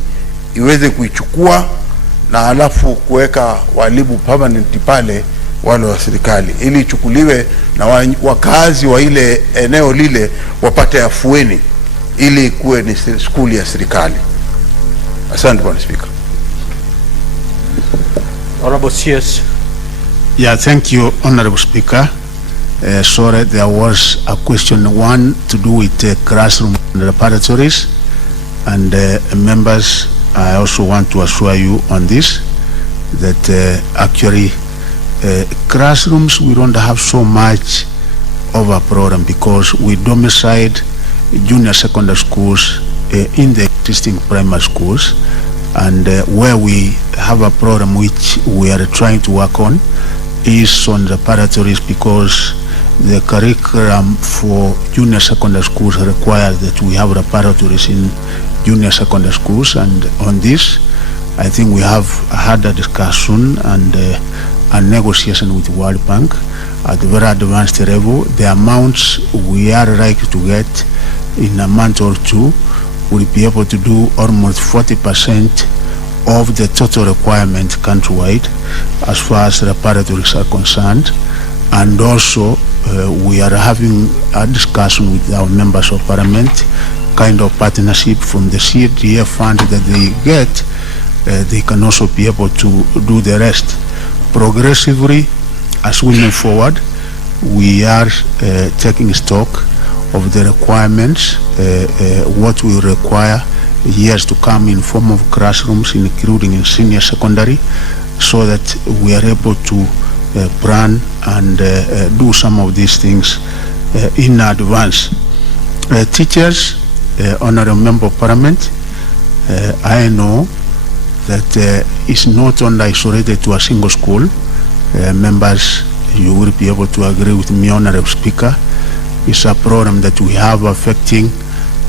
iweze kuichukua na alafu kuweka walimu permanent pale wale wa serikali, ili ichukuliwe na wakazi wa ile eneo lile wapate afueni, ili kuwe ni skuli ya serikali. Asante Bwana Speaker. Honorable CS. Yeah, thank you, Honorable Speaker. Sorry, there was a question one to do with classroom laboratories, and members, I also want to assure you on this that actually classrooms, we don't have so much of a problem because we domiciled junior secondary schools in the existing primary schools, and where we have a problem which we are trying to work on is on the laboratories, because the curriculum for junior secondary schools requires that we have laboratories in junior secondary schools, and on this I think we have had a discussion and a negotiation with the World Bank at a very advanced level. The amounts we are likely to get in a month or two will be able to do almost 40% of the total requirement countrywide as far as laboratories are concerned. And also we are having a discussion with our members of parliament, kind of partnership from the CDF fund that they get, they can also be able to do the rest. Progressively, as we move forward, we are taking stock of the requirements, what we require years to come in form of classrooms, including in senior secondary, so that we are able to plan and do some of these things in advance. Teachers, Honorable Member of Parliament, I know that it's not only isolated to a single school. Members, you will be able to agree with me, Honorable Speaker. It's a problem that we have affecting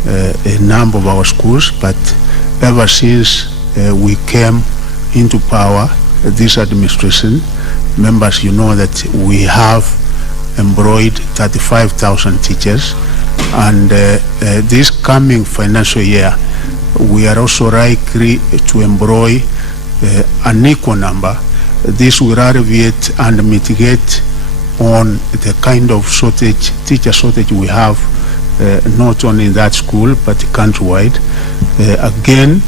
a number of our schools, but ever since we came into power, this administration, members, you know that we have employed 35,000 teachers, and this coming financial year we are also likely to employ an equal number. This will alleviate and mitigate on the kind of shortage, teacher shortage we have, not only in that school but countrywide. Again,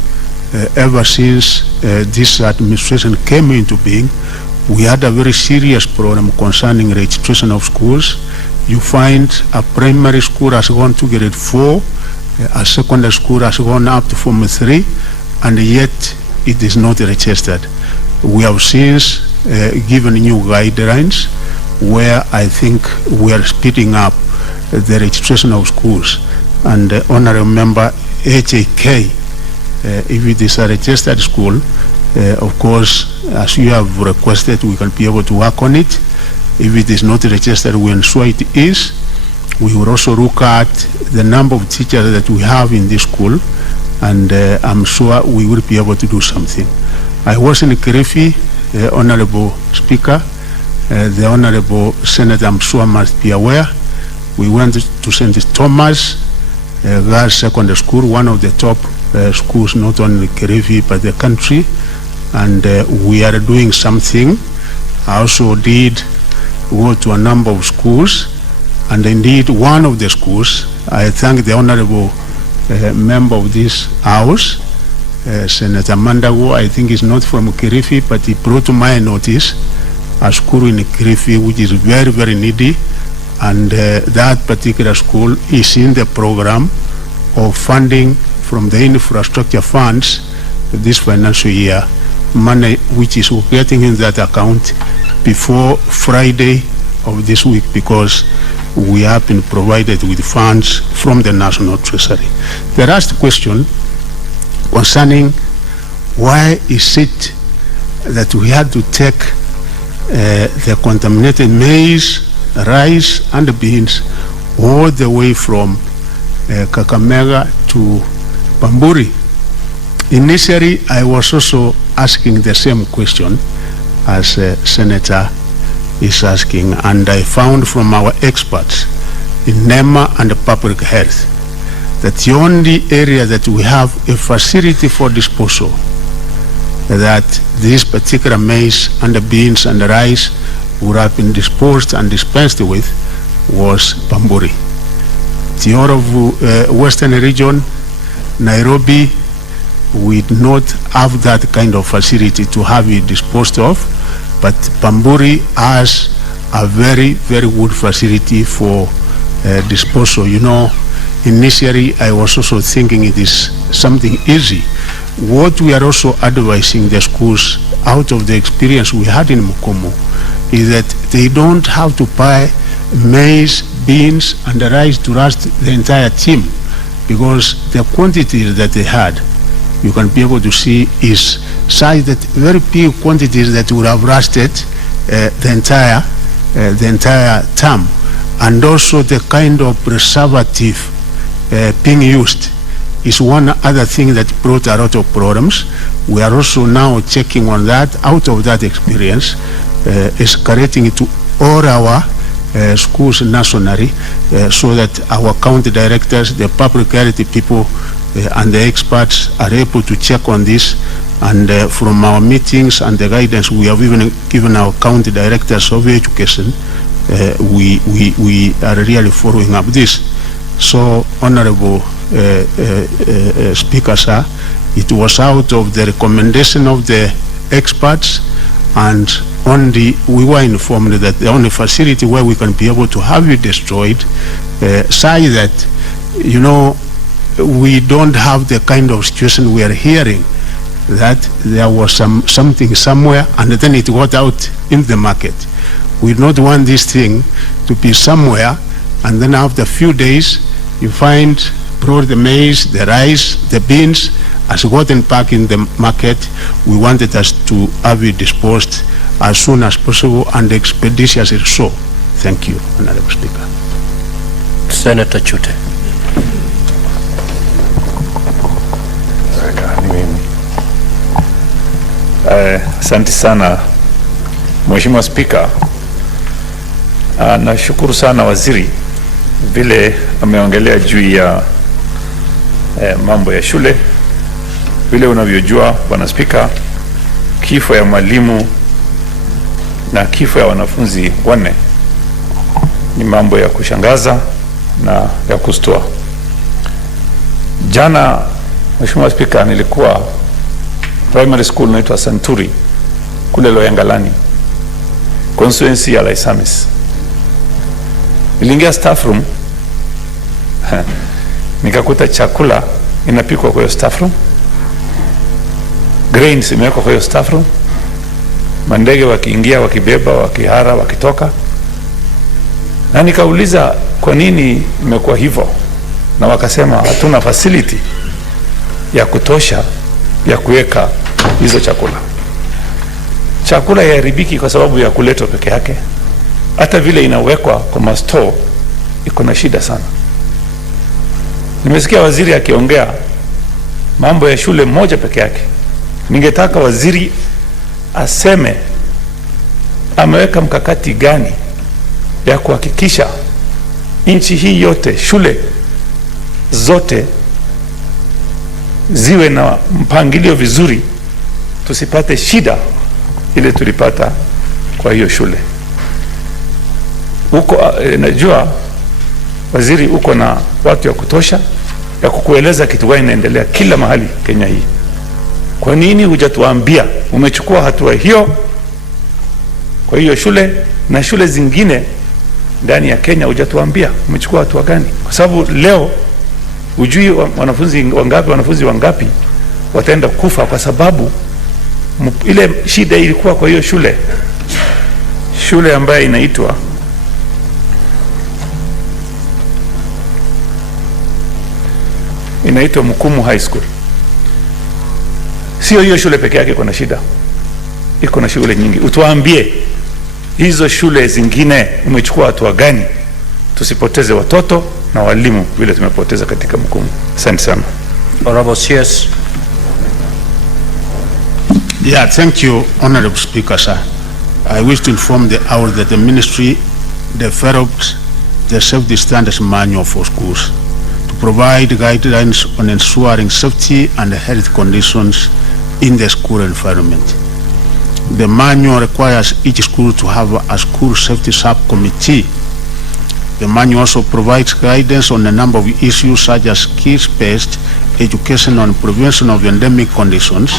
ever since this administration came into being, we had a very serious problem concerning registration of schools. You find a primary school has gone to grade 4, a secondary school has gone up to Form 3, and yet it is not registered. We have since given new guidelines where I think we are speeding up the registration of schools. And Honorable Member, HAK, if it is a registered school, of course, as you have requested, we can be able to work on it. If it is not registered, we ensure it is. We will also look at the number of teachers that we have in this school, and I'm sure we will be able to do something. I was in Kirifi, Honorable Speaker, the Honorable Senator, I'm sure, must be aware. We went to St. Thomas Girls Secondary School, one of the top schools, not only Kirifi, but the country, and we are doing something. I also did go to a number of schools, and indeed one of the schools, I thank the Honorable member of this House, Senator Mandago, I think is not from Kirifi, but he brought to my notice a school in Kirifi which is very, very needy, and that particular school is in the program of funding from the infrastructure funds this financial year, money which is getting in that account before Friday of this week, because we have been provided with funds from the National Treasury. The last question concerning why is it that we had to take the contaminated maize, rice and beans all the way from Kakamega to Bamburi. Initially, I was also asking the same question as Senator is asking, and I found from our experts in NEMA and public health that the only area that we have a facility for disposal, that this particular maize and the beans and the rice would have been disposed and dispensed with, was Bamburi. The whole of Western region, Nairobi, we do not have that kind of facility to have it disposed of, but Bamburi has a very, very good facility for disposal. You know, initially I was also thinking it is something easy. What we are also advising the schools out of the experience we had in Mukomo is that they don't have to buy maize, beans and rice to last the entire team, because the quantities that they had, you can be able to see, is such that very big quantities that would have lasted the entire term. And also the kind of preservative being used is one other thing that brought a lot of problems. We are also now checking on that, out of that experience, escalating it to all our schools nationally, so that our county directors, the public health people, and the experts are able to check on this. And from our meetings and the guidance we have even given our county directors of education, we are really following up this. So, Honorable Speaker, sir, it was out of the recommendation of the experts, and only we were informed that the only facility where we can be able to have it destroyed, say that, you know, we don't have the kind of situation we are hearing, that there was something somewhere and then it got out in the market. We don't want this thing to be somewhere and then after a few days you find brought the maize, the rice, the beans has gotten back in the market. We wanted us to have it disposed as soon as possible and expeditiously so. Thank you, Honorable Speaker. Senator Chute. Asante sana Mheshimiwa Spika. Nashukuru sana waziri vile ameongelea juu ya mambo ya shule. Vile unavyojua Bwana Spika, kifo ya mwalimu na kifo ya wanafunzi 4 ni mambo ya kushangaza na ya kustua. Jana Mheshimiwa Spika, nilikuwa primary school inaitwa Santuri kule Loyangalani, constituency ya Laisamis. Niliingia staff room nikakuta chakula inapikwa kwa staff room, grains imewekwa kwa staff room, mandege wakiingia, wakibeba, wakihara, wakitoka. Na nikauliza kwa nini imekuwa hivyo, na wakasema hatuna facility ya kutosha ya kuweka hizo chakula. Chakula yaharibiki kwa sababu ya kuletwa peke yake. Hata vile inawekwa kwa store iko na shida sana. Nimesikia waziri akiongea mambo ya shule moja peke yake. Ningetaka waziri aseme ameweka mkakati gani ya kuhakikisha nchi hii yote, shule zote ziwe na mpangilio vizuri, tusipate shida ile tulipata kwa hiyo shule. Najua waziri uko na watu ya kutosha ya kukueleza kitu gani inaendelea kila mahali Kenya hii. Kwa nini hujatuambia umechukua hatua hiyo kwa hiyo shule na shule zingine ndani ya Kenya? Hujatuambia umechukua hatua gani? Kwa sababu leo ujui wanafunzi wangapi wataenda kufa kwa sababu ile shida ilikuwa kwa hiyo shule ambayo inaitwa Mkumu High School. Sio hiyo shule peke yake iko na shida, iko na shule nyingi. Utuambie hizo shule zingine umechukua hatua gani, tusipoteze watoto na walimu vile tumepoteza katika Mkumu. Asante sana. Honorable CS. Yeah, thank you, Honorable Speaker, sir. I wish to inform the House that the Ministry developed the Safety Standards Manual for schools to provide guidelines on ensuring safety and health conditions in the school environment. The manual requires each school to have a school safety subcommittee. The manual also provides guidance on a number of issues such as skills-based education on prevention of endemic conditions,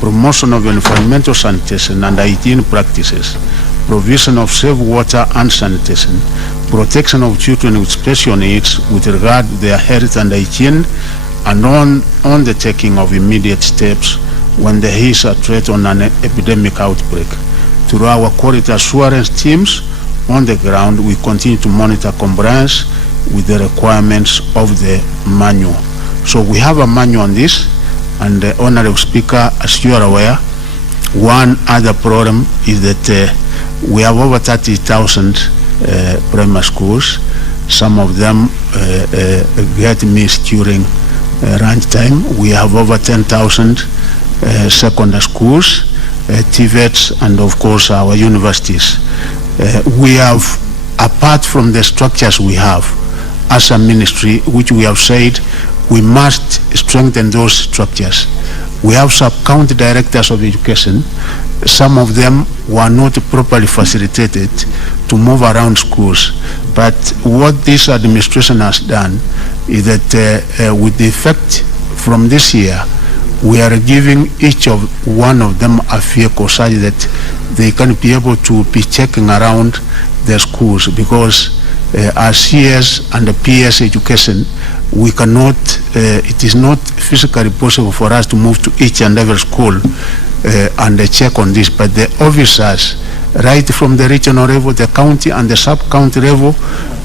promotion of environmental sanitation and hygiene practices, provision of safe water and sanitation, protection of children with special needs with regard to their health and hygiene, and on the taking of immediate steps when there is a threat on an epidemic outbreak. Through our quality assurance teams on the ground, we continue to monitor compliance with the requirements of the manual. So we have a manual on this, and the Honorable Speaker, as you are aware, one other problem is that we have over 30,000 primary schools. Some of them get missed during lunch time. We have over 10,000 secondary schools, TVETs, and of course our universities. We have, apart from the structures we have as a ministry, which we have said we must strengthen those structures. We have sub-county directors of education. Some of them were not properly facilitated to move around schools. But what this administration has done is that with the effect from this year, we are giving each of one of them a vehicle such that they can be able to be checking around the schools, because as CS and PS education, we cannot, it is not physically possible for us to move to each and every school and check on this, but the officers, right from the regional level, the county and the sub-county level,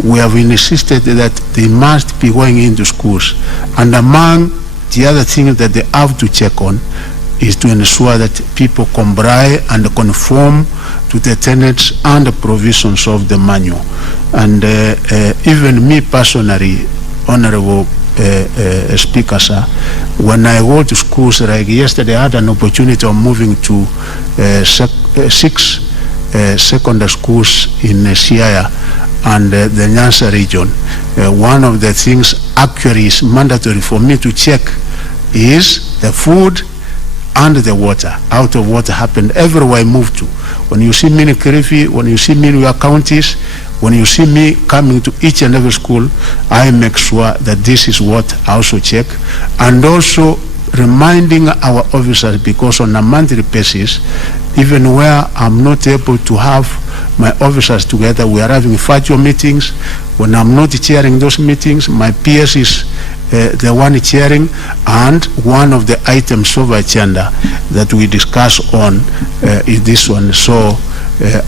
we have insisted that they must be going into schools. And among the other things that they have to check on is to ensure that people comply and conform to the tenets and the provisions of the manual. And even me personally, Honorable Speaker, sir, when I go to schools, like yesterday I had an opportunity of moving to 6 secondary schools in Siaya and the Nyanza region. One of the things actually is mandatory for me to check is the food and the water. Out of water happened everywhere I moved to. When you see me in Kirifi, when you see me in your counties, when you see me coming to each and every school, I make sure that this is what I also check. And also reminding our officers, because on a monthly basis, even where I'm not able to have my officers together, we are having virtual meetings. When I'm not chairing those meetings, my PS is the one chairing, and one of the items of agenda that we discuss on is this one. So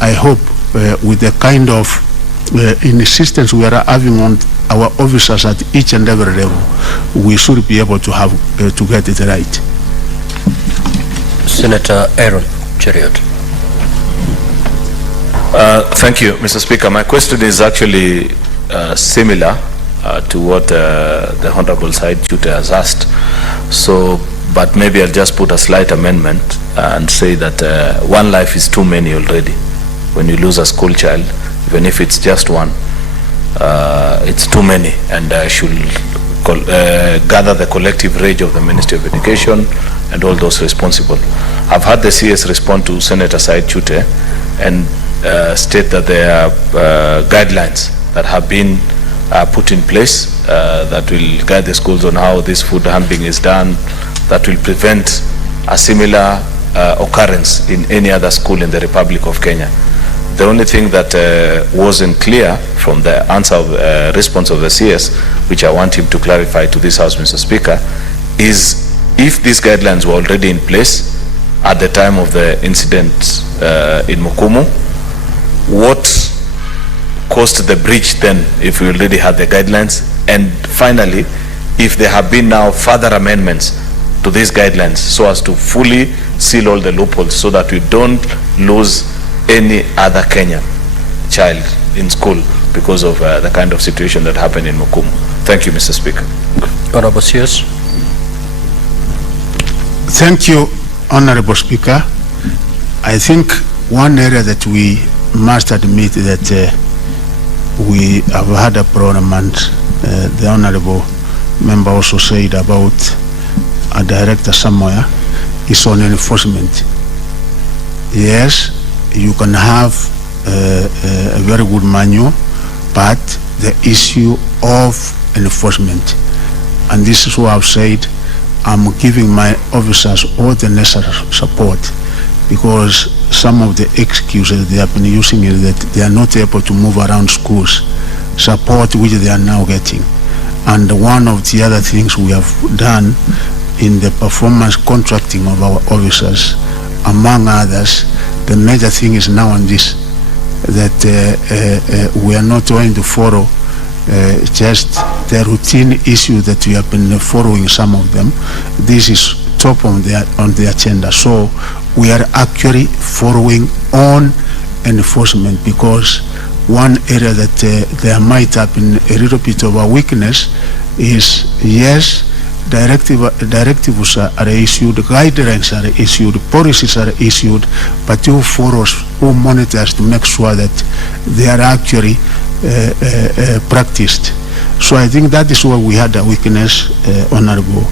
I hope with the kind of insistence we are having on our officers at each and every level, we should be able to have to get it right. Senator Aaron Cheriot. Thank you, Mr. Speaker. My question is actually similar to what the Honorable Side Tutor has asked. So, but maybe I'll just put a slight amendment and say that one life is too many already. When you lose a school child, even if it's just one, it's too many, and should gather the collective rage of the Ministry of Education and all those responsible. I've had the CS respond to Senator Said Chute and state that there are guidelines that have been put in place that will guide the schools on how this food handling is done, that will prevent a similar occurrence in any other school in the Republic of Kenya. The only thing that wasn't clear from the answer of response of the CS, which I want him to clarify to this House, Mr. Speaker, is if these guidelines were already in place at the time of the incident in Mukumu, what caused the breach then if we already had the guidelines? And finally, if there have been now further amendments to these guidelines so as to fully seal all the loopholes so that we don't lose any other Kenyan child in school because of the kind of situation that happened in Mukumu. Thank you, Mr. Speaker. Honorable CS. Thank you, Honorable Speaker. I think one area that we must admit that we have had a problem, and the Honorable Member also said about a director somewhere, is on enforcement. Yes, you can have a very good manual, but the issue of enforcement, and this is what I've said, I'm giving my officers all the necessary support, because some of the excuses they have been using is that they are not able to move around schools, support which they are now getting. And one of the other things we have done in the performance contracting of our officers, among others, the major thing is now on this, that we are not going to follow just the routine issue that we have been following some of them. This is top on the agenda. So we are actually following on enforcement, because one area that there might have been a little bit of a weakness is, yes, directives are issued, guidelines are issued, policies are issued, but who follows, who monitors to make sure that they are actually practiced. So I think that is where we had a weakness, Honorable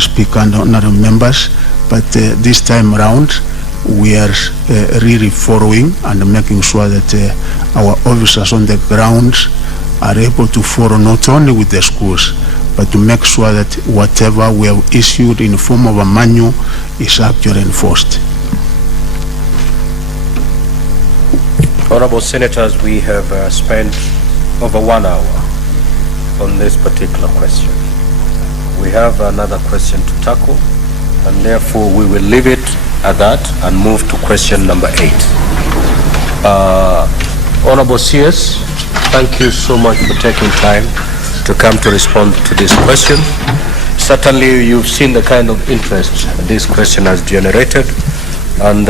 Speaker and Honorable Members, but this time around we are really following and making sure that our officers on the ground are able to follow not only with the schools, but to make sure that whatever we have issued in the form of a manual is actually enforced. Honorable Senators, we have spent over 1 hour on this particular question. We have another question to tackle, and therefore we will leave it at that and move to question number 8. Honorable CS, thank you so much for taking time to come to respond to this question. Certainly you've seen the kind of interest this question has generated, and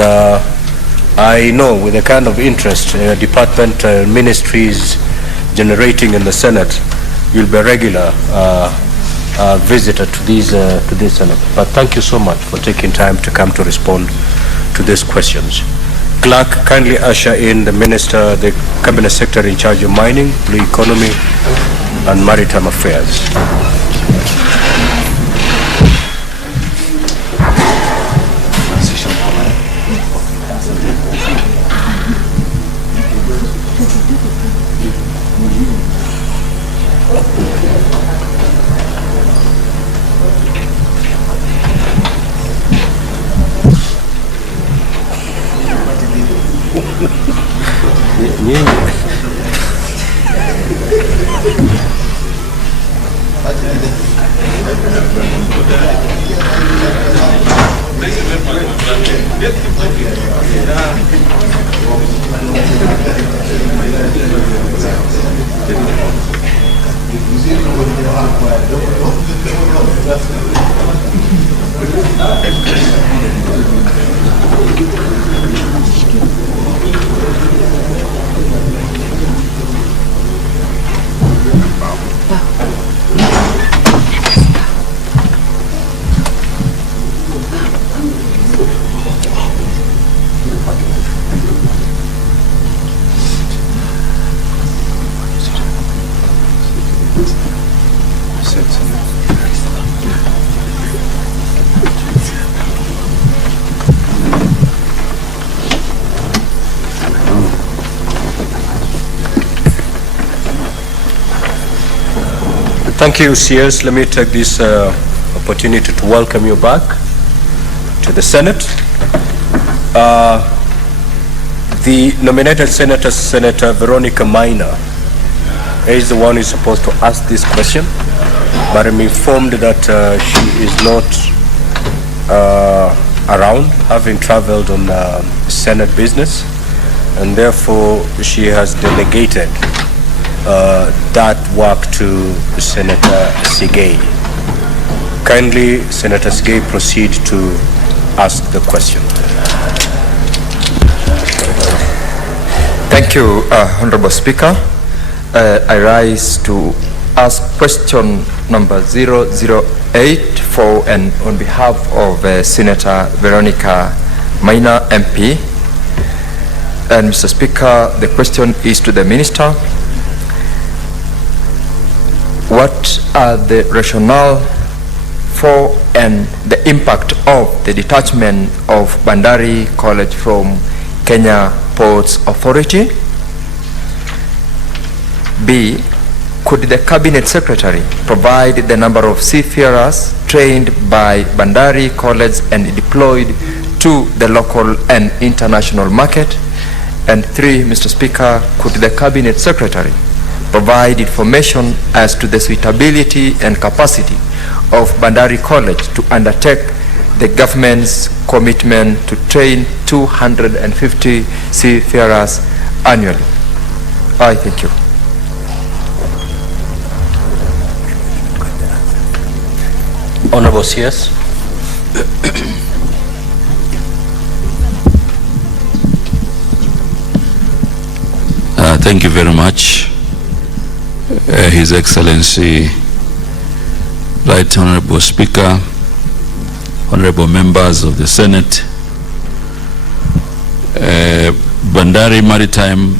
I know with the kind of interest department ministries generating in the Senate, you'll be a regular visitor to these Senate. But thank you so much for taking time to come to respond to these questions. Clerk, kindly usher in the Minister, the Cabinet Secretary in charge of mining, blue economy, and maritime affairs. Thank you, CS. Let me take this opportunity to welcome you back to the Senate. The nominated senator, Senator Veronica Maina, is the one who is supposed to ask this question, but I'm informed that she is not around, having traveled on Senate business, and therefore she has delegated that work to Senator Sigei. Kindly, Senator Sigei, proceed to ask the question. Thank you, Honorable Speaker. I rise to ask question number 0084 and on behalf of Senator Veronica Maina MP. And Mr. Speaker, the question is to the Minister. What are the rationale for and the impact of the detachment of Bandari College from Kenya Ports Authority? B, could the Cabinet Secretary provide the number of seafarers trained by Bandari College and deployed to the local and international market? And 3, Mr. Speaker, could the Cabinet Secretary provide information as to the suitability and capacity of Bandari College to undertake the government's commitment to train 250 seafarers annually? I thank you. Honorable CS. Thank you very much. His Excellency, Right Honorable Speaker, Honorable members of the Senate, Bandari Maritime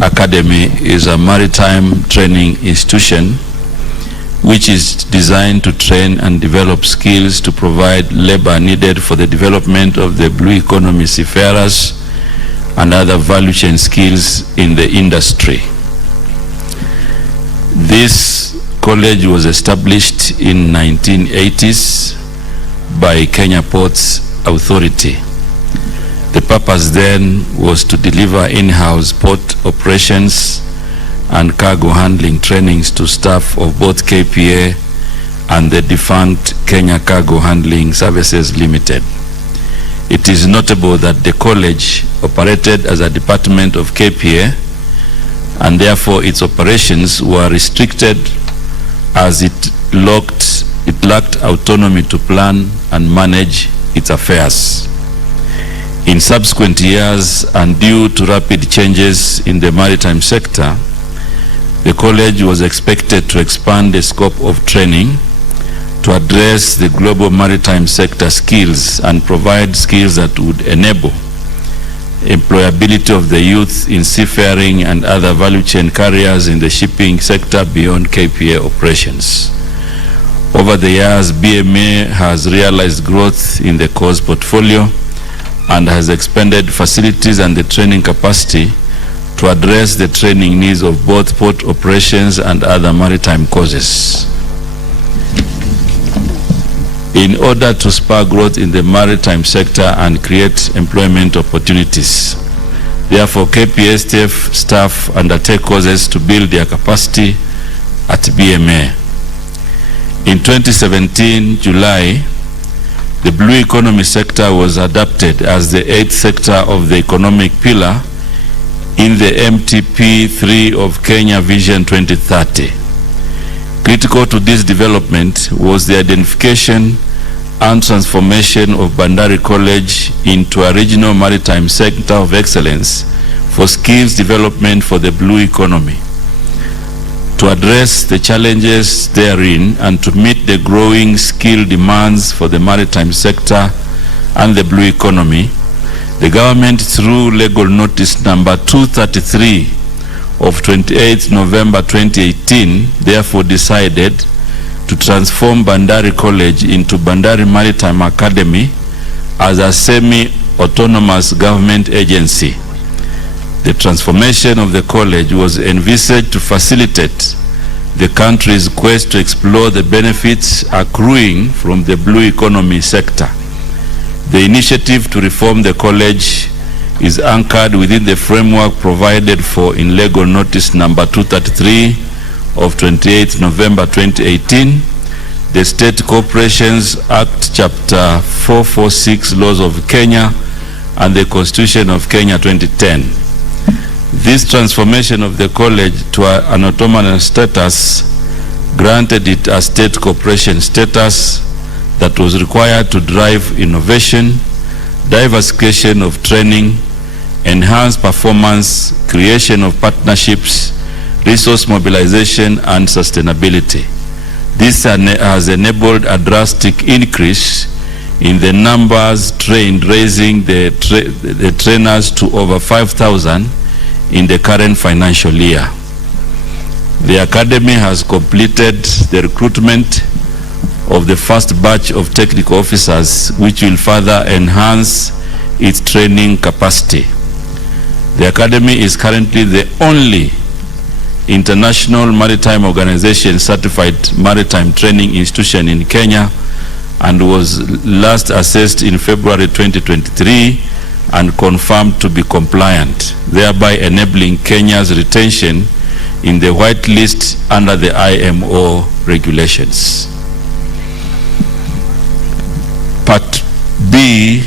Academy is a maritime training institution which is designed to train and develop skills to provide labor needed for the development of the blue economy seafarers and other value chain skills in the industry. This college was established in 1980s by Kenya Ports Authority. The purpose then was to deliver in-house port operations and cargo handling trainings to staff of both KPA and the defunct Kenya Cargo Handling Services Limited. It is notable that the college operated as a department of KPA, and therefore its operations were restricted as it lacked autonomy to plan and manage its affairs. In subsequent years, and due to rapid changes in the maritime sector, the college was expected to expand the scope of training to address the global maritime sector skills and provide skills that would enable employability of the youth in seafaring and other value chain carriers in the shipping sector beyond KPA operations. Over the years, BMA has realized growth in the course portfolio and has expanded facilities and the training capacity to address the training needs of both port operations and other maritime courses. In order to spur growth in the maritime sector and create employment opportunities, therefore KPA staff undertake courses to build their capacity at BMA. In 2017, July, the blue economy sector was adopted as the 8th sector of the economic pillar in the MTP3 of Kenya Vision 2030. Critical to this development was the identification and transformation of Bandari College into a regional maritime center of excellence for skills development for the blue economy. to address the challenges therein and to meet the growing skill demands for the maritime sector and the blue economy, the government, through legal notice number 233 of 28 November 2018, therefore decided to transform Bandari College into Bandari Maritime Academy as a semi-autonomous government agency. The transformation of the college was envisaged to facilitate the country's quest to explore the benefits accruing from the blue economy sector. The initiative to reform the college is anchored within the framework provided for in legal notice number 233 of 28 November 2018, the State Corporations Act Chapter 446 Laws of Kenya, and the Constitution of Kenya 2010. This transformation of the college to an autonomous status granted it a state corporation status that was required to drive innovation, diversification of training, enhanced performance, creation of partnerships, resource mobilization, and sustainability. This has enabled a drastic increase in the numbers trained, raising the trainers to over 5,000 in the current financial year. The Academy has completed the recruitment of the first batch of technical officers, which will further enhance its training capacity. The Academy is currently the only international maritime organization certified maritime training institution in Kenya, and was last assessed in February 2023 and confirmed to be compliant, thereby enabling Kenya's retention in the white list under the IMO regulations. Part B,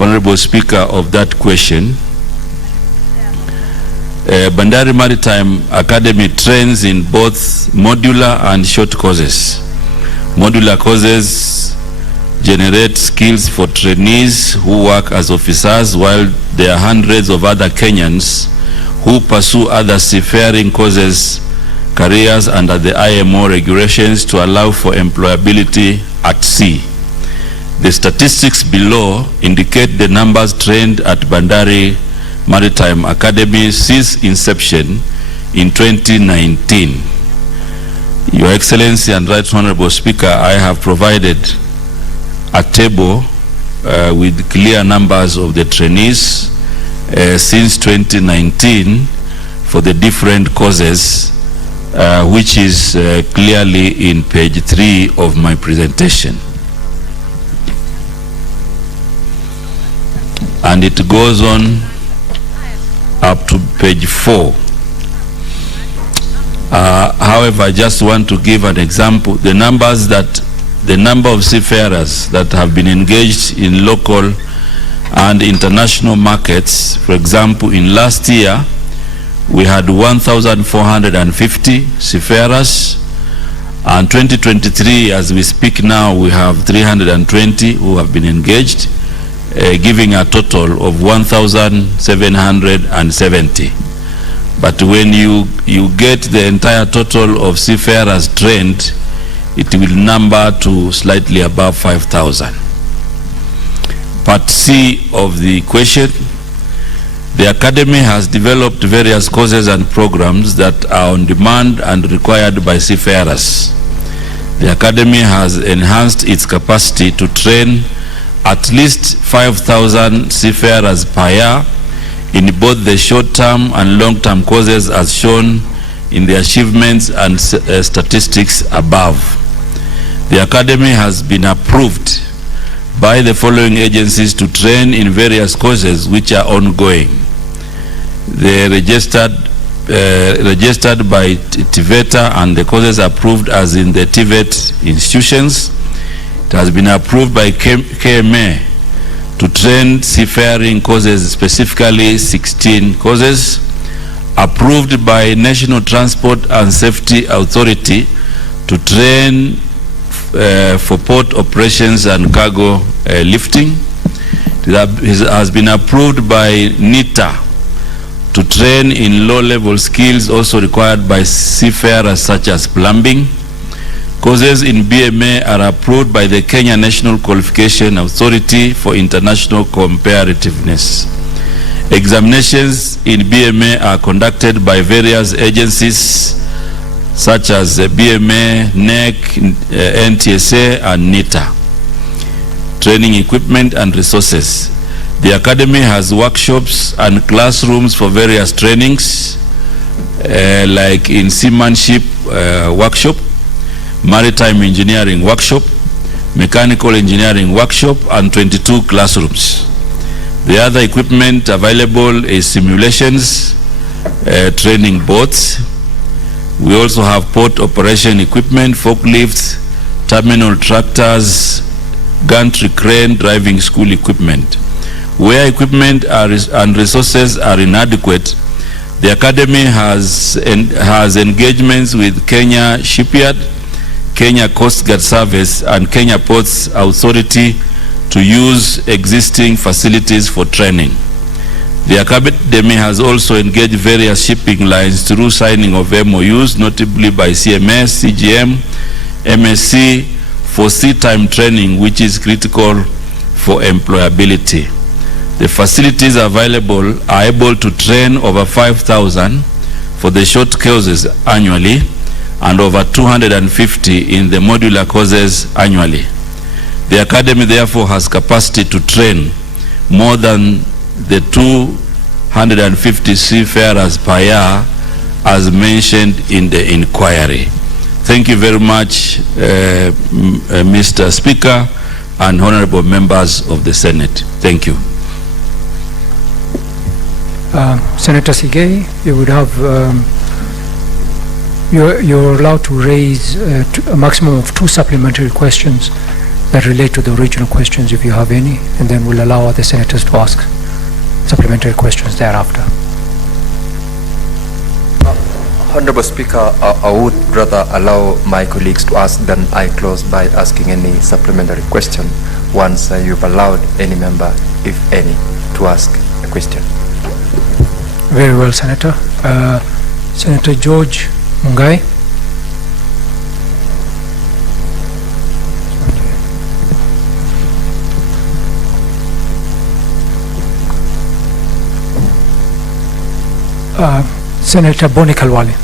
Honorable Speaker, of that question, Bandari Maritime Academy trains in both modular and short courses. Modular courses generate skills for trainees who work as officers, while there are hundreds of other Kenyans who pursue other seafaring courses, careers under the IMO regulations to allow for employability at sea. The statistics below indicate the numbers trained at Bandari Maritime Academy since inception in 2019. Your Excellency and Right Honorable Speaker, I have provided a table with clear numbers of the trainees since 2019 for the different courses, which is clearly in page 3 of my presentation. And it goes on up to page 4. However, I just want to give an example. The number of seafarers that have been engaged in local and international markets, for example, in last year, we had 1,450 seafarers, and 2023, as we speak now, we have 320 who have been engaged, giving a total of 1,770. But when you get the entire total of seafarers trained, it will number to slightly above 5,000. Part C of the question, the Academy has developed various courses and programs that are on demand and required by seafarers. The Academy has enhanced its capacity to train at least 5,000 seafarers per year in both the short-term and long-term courses, as shown in the achievements and statistics above. The Academy has been approved by the following agencies to train in various courses which are ongoing. They registered by TVETA, and the courses approved as in the TVET institutions. It has been approved by KMA to train seafaring courses, specifically 16 courses. Approved by National Transport and Safety Authority to train for port operations and cargo lifting. It has been approved by NITA to train in low-level skills also required by seafarers such as plumbing. Courses in BMA are approved by the Kenya National Qualification Authority for International Comparativeness. Examinations in BMA are conducted by various agencies such as BMA, NEC, NTSA, and NITA. Training equipment and resources. The Academy has workshops and classrooms for various trainings, like in seamanship workshop, maritime engineering workshop, mechanical engineering workshop, and 22 classrooms. The other equipment available is simulations, training boats. We also have port operation equipment, forklifts, terminal tractors, gantry crane, driving school equipment. Where equipment and resources are inadequate, the Academy has engagements with Kenya Shipyard, Kenya Coast Guard Service, and Kenya Ports Authority to use existing facilities for training. The Academy has also engaged various shipping lines through signing of MOUs, notably by CMS, CGM, MSC, for sea-time training, which is critical for employability. The facilities available are able to train over 5,000 for the short courses annually and over 250 in the modular courses annually. The Academy therefore has capacity to train more than the 250 seafarers per year as mentioned in the inquiry. Thank you very much, Mr. Speaker and honorable members of the Senate. Thank you. Senator Sigei, you would have, you're allowed to raise a maximum of 2 supplementary questions that relate to the original questions if you have any, and then we'll allow other senators to ask supplementary questions thereafter. Honorable Speaker, I would rather allow my colleagues to ask than I close by asking any supplementary question once you've allowed any member, if any, to ask a question. Very well, Senator. Senator George Mungai. Senator Boni Kalwale.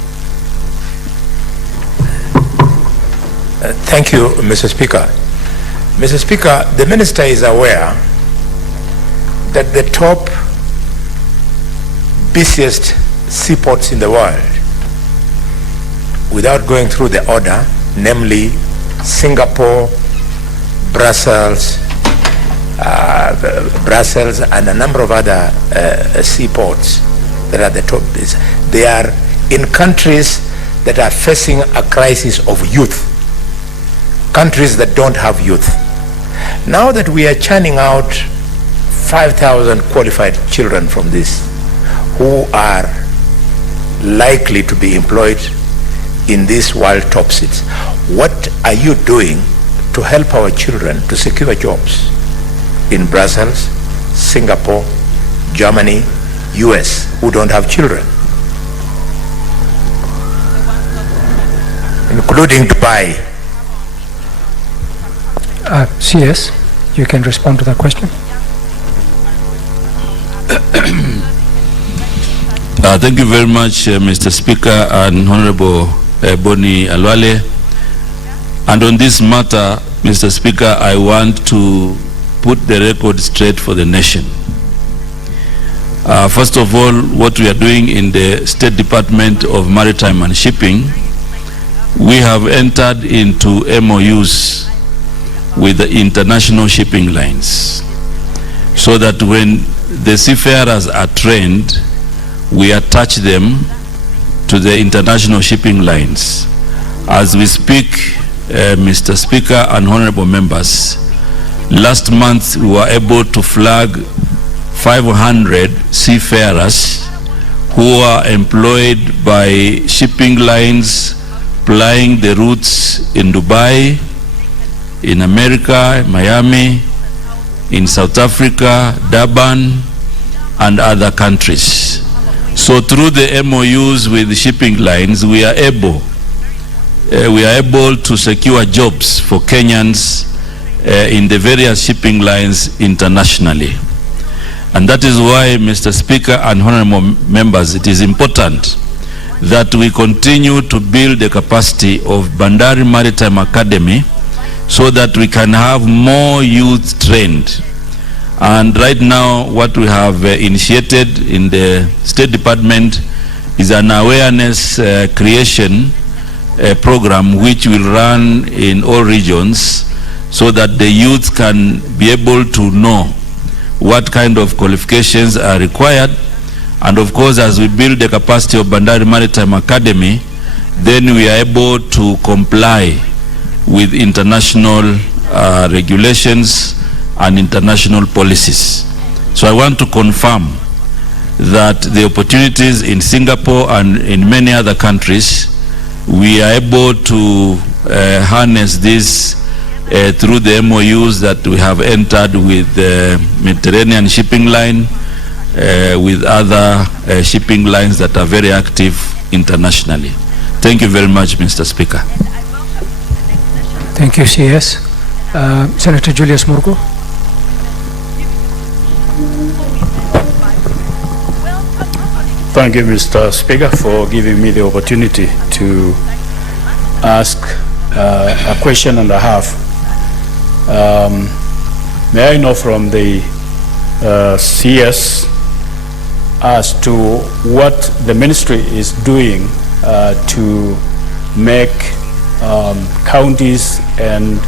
Thank you, Mr. Speaker. Mr. Speaker, the Minister is aware that the top busiest seaports in the world, without going through the order, namely Singapore, Brussels, and a number of other seaports that are the top. They are in countries that are facing a crisis of youth, countries that don't have youth. Now that we are churning out 5,000 qualified children from this, who are likely to be employed in these world top seats, what are you doing to help our children to secure jobs in Brussels, Singapore, Germany, US, who don't have children, including Dubai? CS, you can respond to that question. Thank you very much, Mr. Speaker and Honorable Boni Alwale. And on this matter, Mr. Speaker, I want to put the record straight for the nation. First of all, what we are doing in the State Department of Maritime and Shipping, we have entered into MOUs with the international shipping lines, so that when the seafarers are trained, we attach them to the international shipping lines. As we speak, Mr. Speaker and honorable members, last month we were able to flag 500 seafarers who are employed by shipping lines plying the routes in Dubai, in America, Miami, in South Africa, Durban, and other countries. So through the MOUs with the shipping lines, we are able to secure jobs for Kenyans in the various shipping lines internationally. And that is why, Mr. Speaker and honorable members, it is important that we continue to build the capacity of Bandari Maritime Academy so that we can have more youth trained. And right now, what we have initiated in the State Department is an awareness creation program which will run in all regions so that the youth can be able to know what kind of qualifications are required. And of course, as we build the capacity of Bandari Maritime Academy, then we are able to comply with international regulations and international policies. So I want to confirm that the opportunities in Singapore and in many other countries, we are able to harness this through the MOUs that we have entered with the Mediterranean shipping line, with other shipping lines that are very active internationally. Thank you very much, Mr. Speaker. Thank you, CS. Senator Julius Murgo. Thank you, Mr. Speaker, for giving me the opportunity to ask a question and a half. May I know from the CS as to what the ministry is doing to make counties and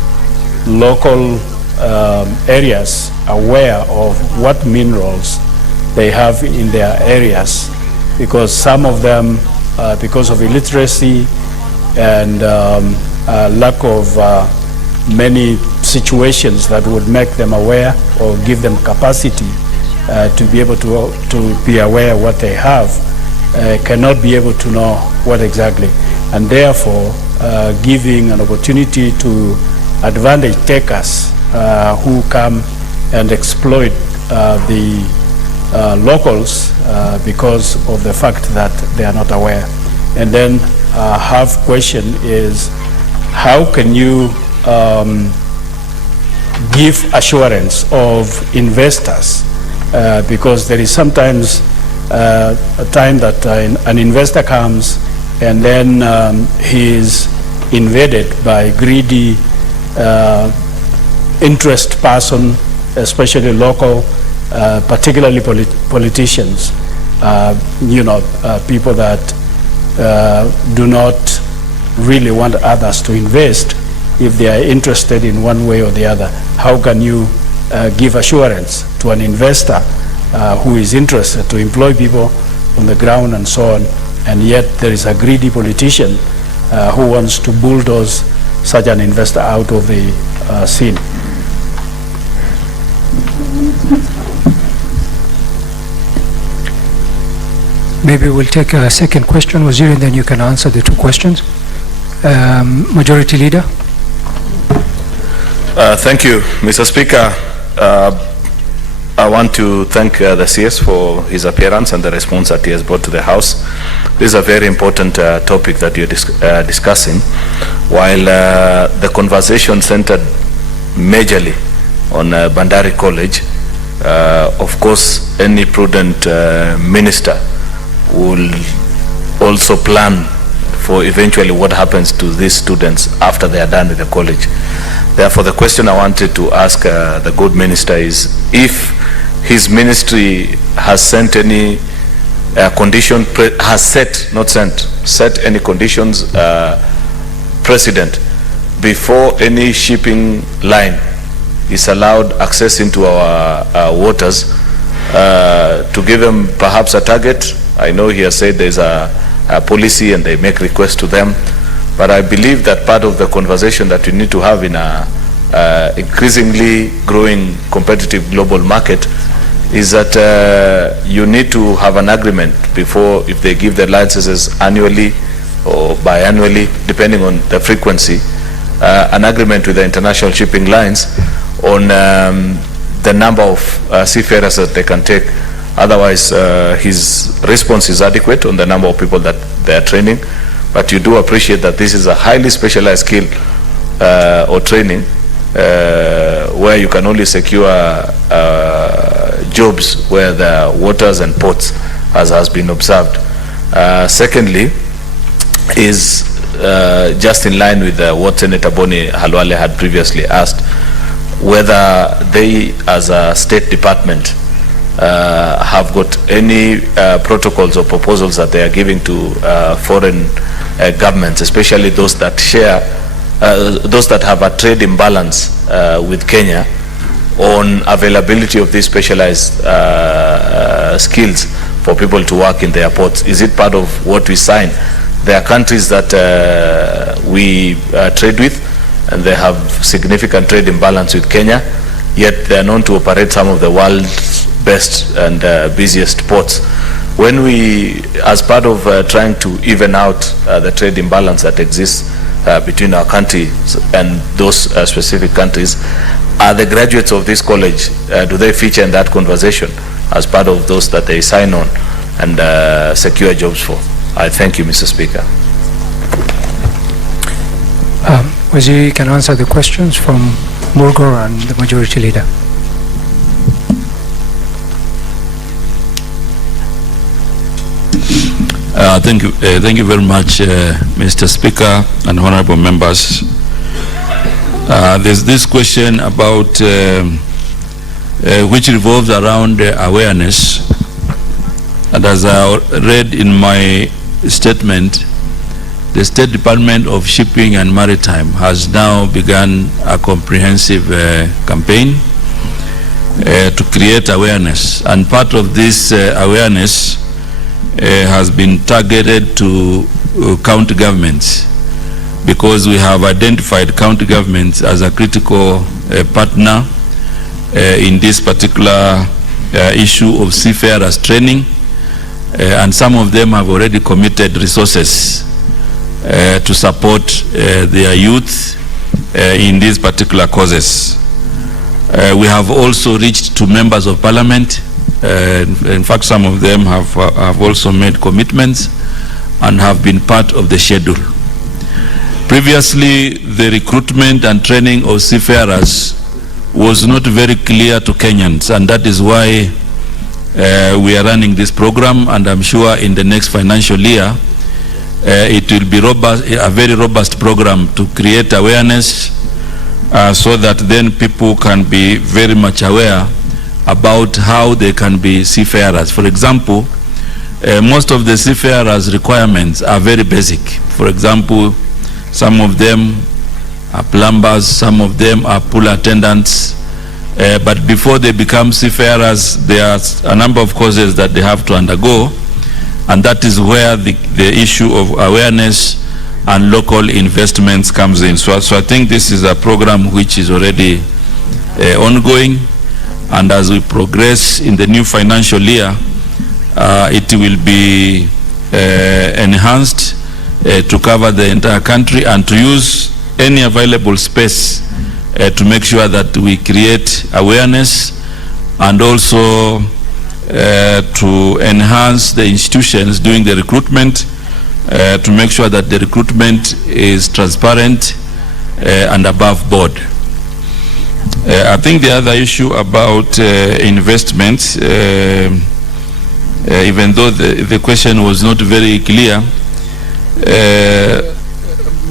local areas aware of what minerals they have in their areas, because some of them, because of illiteracy and lack of many situations that would make them aware or give them capacity to be able to be aware what they have, cannot be able to know what exactly, and therefore giving an opportunity to advantage takers who come and exploit the locals because of the fact that they are not aware. And then half question is, how can you give assurance of investors, because there is sometimes a time that an investor comes and then he is invaded by greedy interest person, especially local, particularly politicians, people that do not really want others to invest if they are interested in one way or the other. How can you give assurance to an investor who is interested to employ people on the ground and so on, and yet there is a greedy politician who wants to bulldoze such an investor out of the scene? Maybe we'll take a second question, Waziri, and then you can answer the two questions. Majority Leader. Thank you, Mr. Speaker. I want to thank the CS for his appearance and the response that he has brought to the House. This is a very important topic that you're discussing. While the conversation centered majorly on Bandari College, of course, any prudent minister will also plan for eventually what happens to these students after they are done with the college. Therefore, the question I wanted to ask the good minister is if his ministry has sent any set any conditions precedent before any shipping line is allowed access into our waters, to give them perhaps a target. I know he has said there's a policy and they make requests to them, but I believe that part of the conversation that we need to have in a increasingly growing competitive global market is that you need to have an agreement before, if they give the licenses annually or biannually, depending on the frequency, an agreement with the international shipping lines on the number of seafarers that they can take Otherwise, his response is adequate on the number of people that they are training. But you do appreciate that this is a highly specialized skill or training where you can only secure jobs where there are waters and ports, as has been observed. Secondly, is just in line with what Senator Boni Halwale had previously asked, whether they as a State Department have got any protocols or proposals that they are giving to foreign governments, especially those that share, those that have a trade imbalance with Kenya, on availability of these specialized skills for people to work in their ports. Is it part of what we sign? There are countries that we trade with, and they have significant trade imbalance with Kenya, yet they are known to operate some of the world's best and busiest ports. When we, as part of trying to even out the trade imbalance that exists between our country and those specific countries, are the graduates of this college, do they feature in that conversation as part of those that they sign on and secure jobs for? I thank you, Mr. Speaker. Waziri can answer the questions from Murgor and the Majority Leader. Thank you very much, Mr. Speaker and honorable members. There's this question about which revolves around awareness, and as I read in my statement, the State Department of Shipping and Maritime has now begun a comprehensive campaign to create awareness, and part of this awareness has been targeted to county governments, because we have identified county governments as a critical partner in this particular issue of seafarers training, and some of them have already committed resources to support their youth in these particular causes. We have also reached to members of parliament. In fact, some of them have also made commitments and have been part of the schedule. Previously, the recruitment and training of seafarers was not very clear to Kenyans, and that is why we are running this program, and I'm sure in the next financial year it will be a very robust program to create awareness so that then people can be very much aware about how they can be seafarers. For example, most of the seafarers' requirements are very basic. For example, some of them are plumbers, some of them are pool attendants, but before they become seafarers, there are a number of courses that they have to undergo, and that is where the issue of awareness and local investments comes in. So I think this is a program which is already ongoing, and as we progress in the new financial year, it will be enhanced to cover the entire country and to use any available space to make sure that we create awareness, and also to enhance the institutions doing the recruitment, to make sure that the recruitment is transparent and above board. I think the other issue about investments, even though the question was not very clear,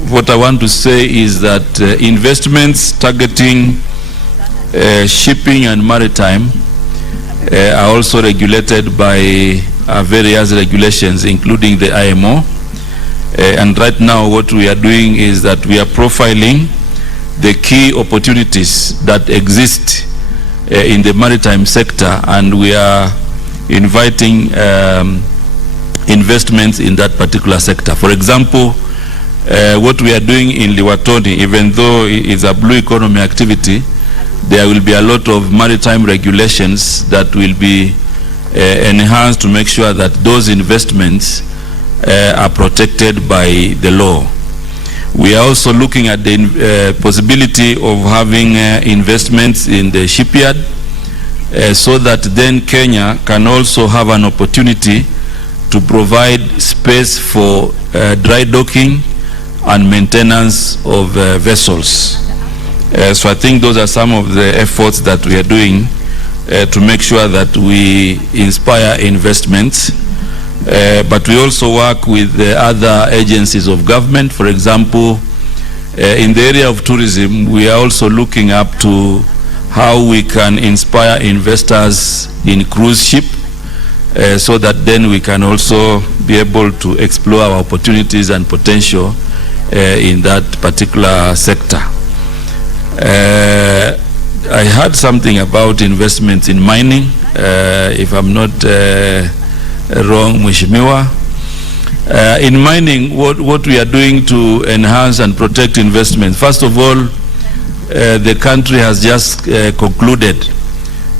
what I want to say is that investments targeting shipping and maritime are also regulated by various regulations, including the IMO. And right now what we are doing is that we are profiling the key opportunities that exist in the maritime sector, and we are inviting investments in that particular sector. For example, what we are doing in Liwatoni, even though it's a blue economy activity, there will be a lot of maritime regulations that will be enhanced to make sure that those investments are protected by the law. We are also looking at the possibility of having investments in the shipyard, so that then Kenya can also have an opportunity to provide space for dry docking and maintenance of vessels. So I think those are some of the efforts that we are doing to make sure that we inspire investments. But we also work with the other agencies of government. For example, in the area of tourism, we are also looking up to how we can inspire investors in cruise ship, so that then we can also be able to explore our opportunities and potential in that particular sector. I heard something about investments in mining, if I'm not wrong, Mheshimiwa. In mining, what we are doing to enhance and protect investment, first of all, the country has just concluded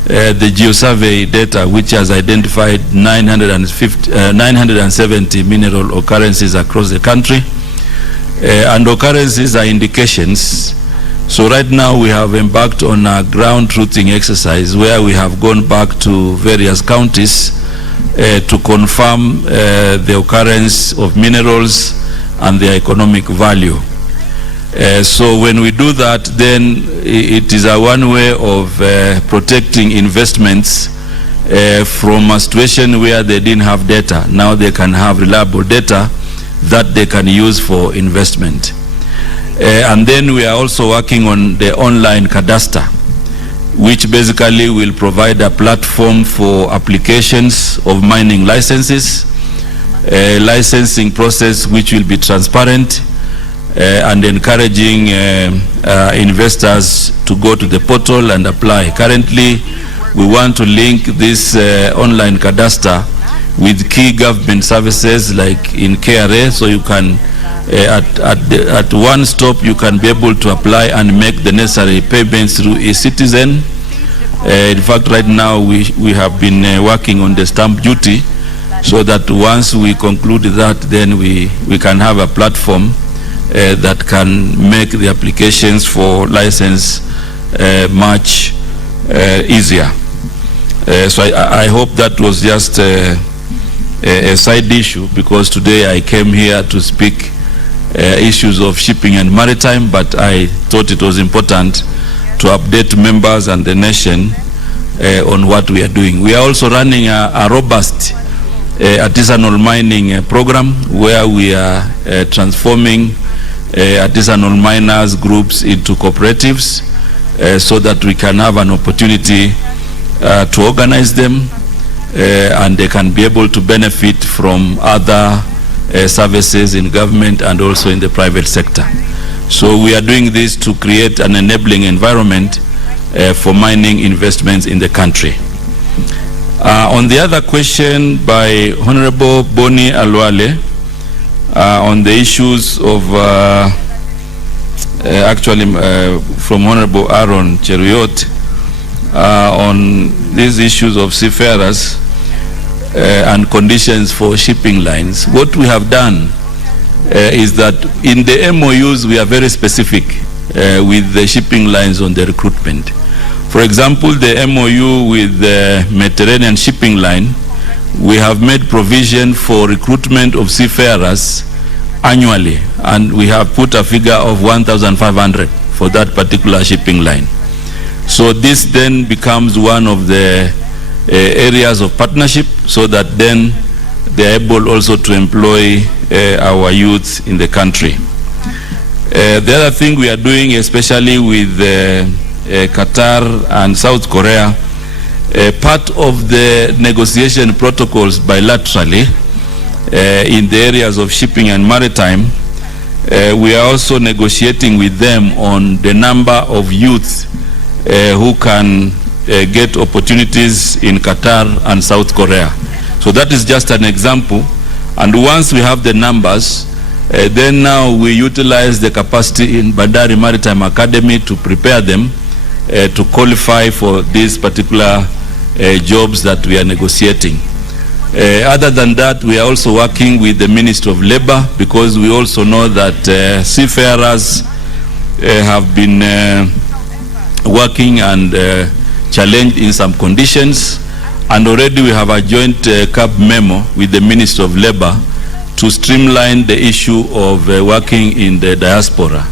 the geosurvey data, which has identified 970 mineral occurrences across the country. And occurrences are indications. So right now we have embarked on a ground truthing exercise where we have gone back to various counties to confirm the occurrence of minerals and their economic value. So when we do that, then it is a one way of protecting investments from a situation where they didn't have data. Now they can have reliable data that they can use for investment. And then we are also working on the online cadastre, which basically will provide a platform for applications of mining licenses, licensing process which will be transparent, and encouraging investors to go to the portal and apply. Currently, we want to link this online cadastre with key government services like in KRA, so you can at one stop you can be able to apply and make the necessary payments through eCitizen. In fact, right now we have been working on the stamp duty, so that once we conclude that, then we can have a platform that can make the applications for license much easier. So I hope that was just a side issue, because today I came here to speak issues of shipping and maritime, but I thought it was important to update members and the nation on what we are doing. We are also running a robust artisanal mining program where we are transforming artisanal miners groups into cooperatives, so that we can have an opportunity to organize them and they can be able to benefit from other services in government and also in the private sector. So we are doing this to create an enabling environment for mining investments in the country. On the other question by Honorable Boni Alwale, on the issues of from Honorable Aaron Cheruiyot on these issues of seafarers and conditions for shipping lines. What we have done is that in the MOUs we are very specific with the shipping lines on the recruitment. For example, the MOU with the Mediterranean shipping line, we have made provision for recruitment of seafarers annually, and we have put a figure of 1,500 for that particular shipping line. So this then becomes one of the areas of partnership, so that then they are able also to employ our youth in the country. The other thing we are doing, especially with Qatar and South Korea, part of the negotiation protocols bilaterally in the areas of shipping and maritime, we are also negotiating with them on the number of youth who can get opportunities in Qatar and South Korea. So that is just an example. And once we have the numbers, then now we utilize the capacity in Bandari Maritime Academy to prepare them to qualify for these particular jobs that we are negotiating. Other than that, we are also working with the Ministry of Labor, because we also know that seafarers have been working and challenged in some conditions, and already we have a joint CAB memo with the Ministry of Labor to streamline the issue of working in the diaspora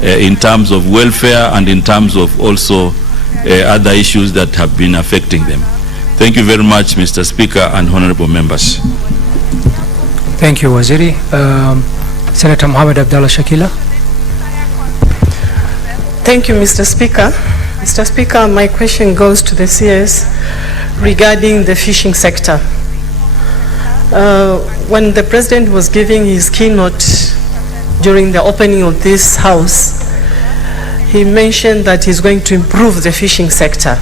in terms of welfare and in terms of also other issues that have been affecting them. Thank you very much, Mr. Speaker and honorable members. Thank you, Waziri. Senator Mohamed Abdallah Shakila. Thank you, Mr. Speaker. Mr. Speaker, my question goes to the CS regarding the fishing sector. When the President was giving his keynote during the opening of this House, he mentioned that he's going to improve the fishing sector.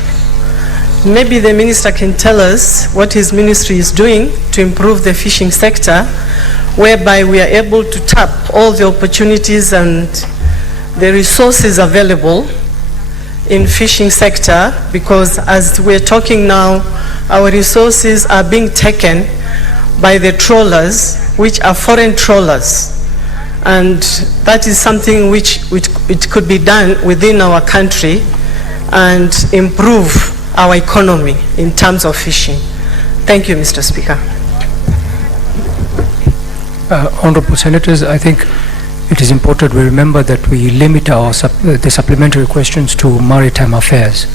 Maybe the Minister can tell us what his ministry is doing to improve the fishing sector, whereby we are able to tap all the opportunities and the resources available in fishing sector, because as we're talking now, our resources are being taken by the trawlers, which are foreign trawlers. And that is something which it could be done within our country and improve our economy in terms of fishing. Thank you, Mr. Speaker. Honorable Senators, I think it is important we remember that we limit the supplementary questions to maritime affairs.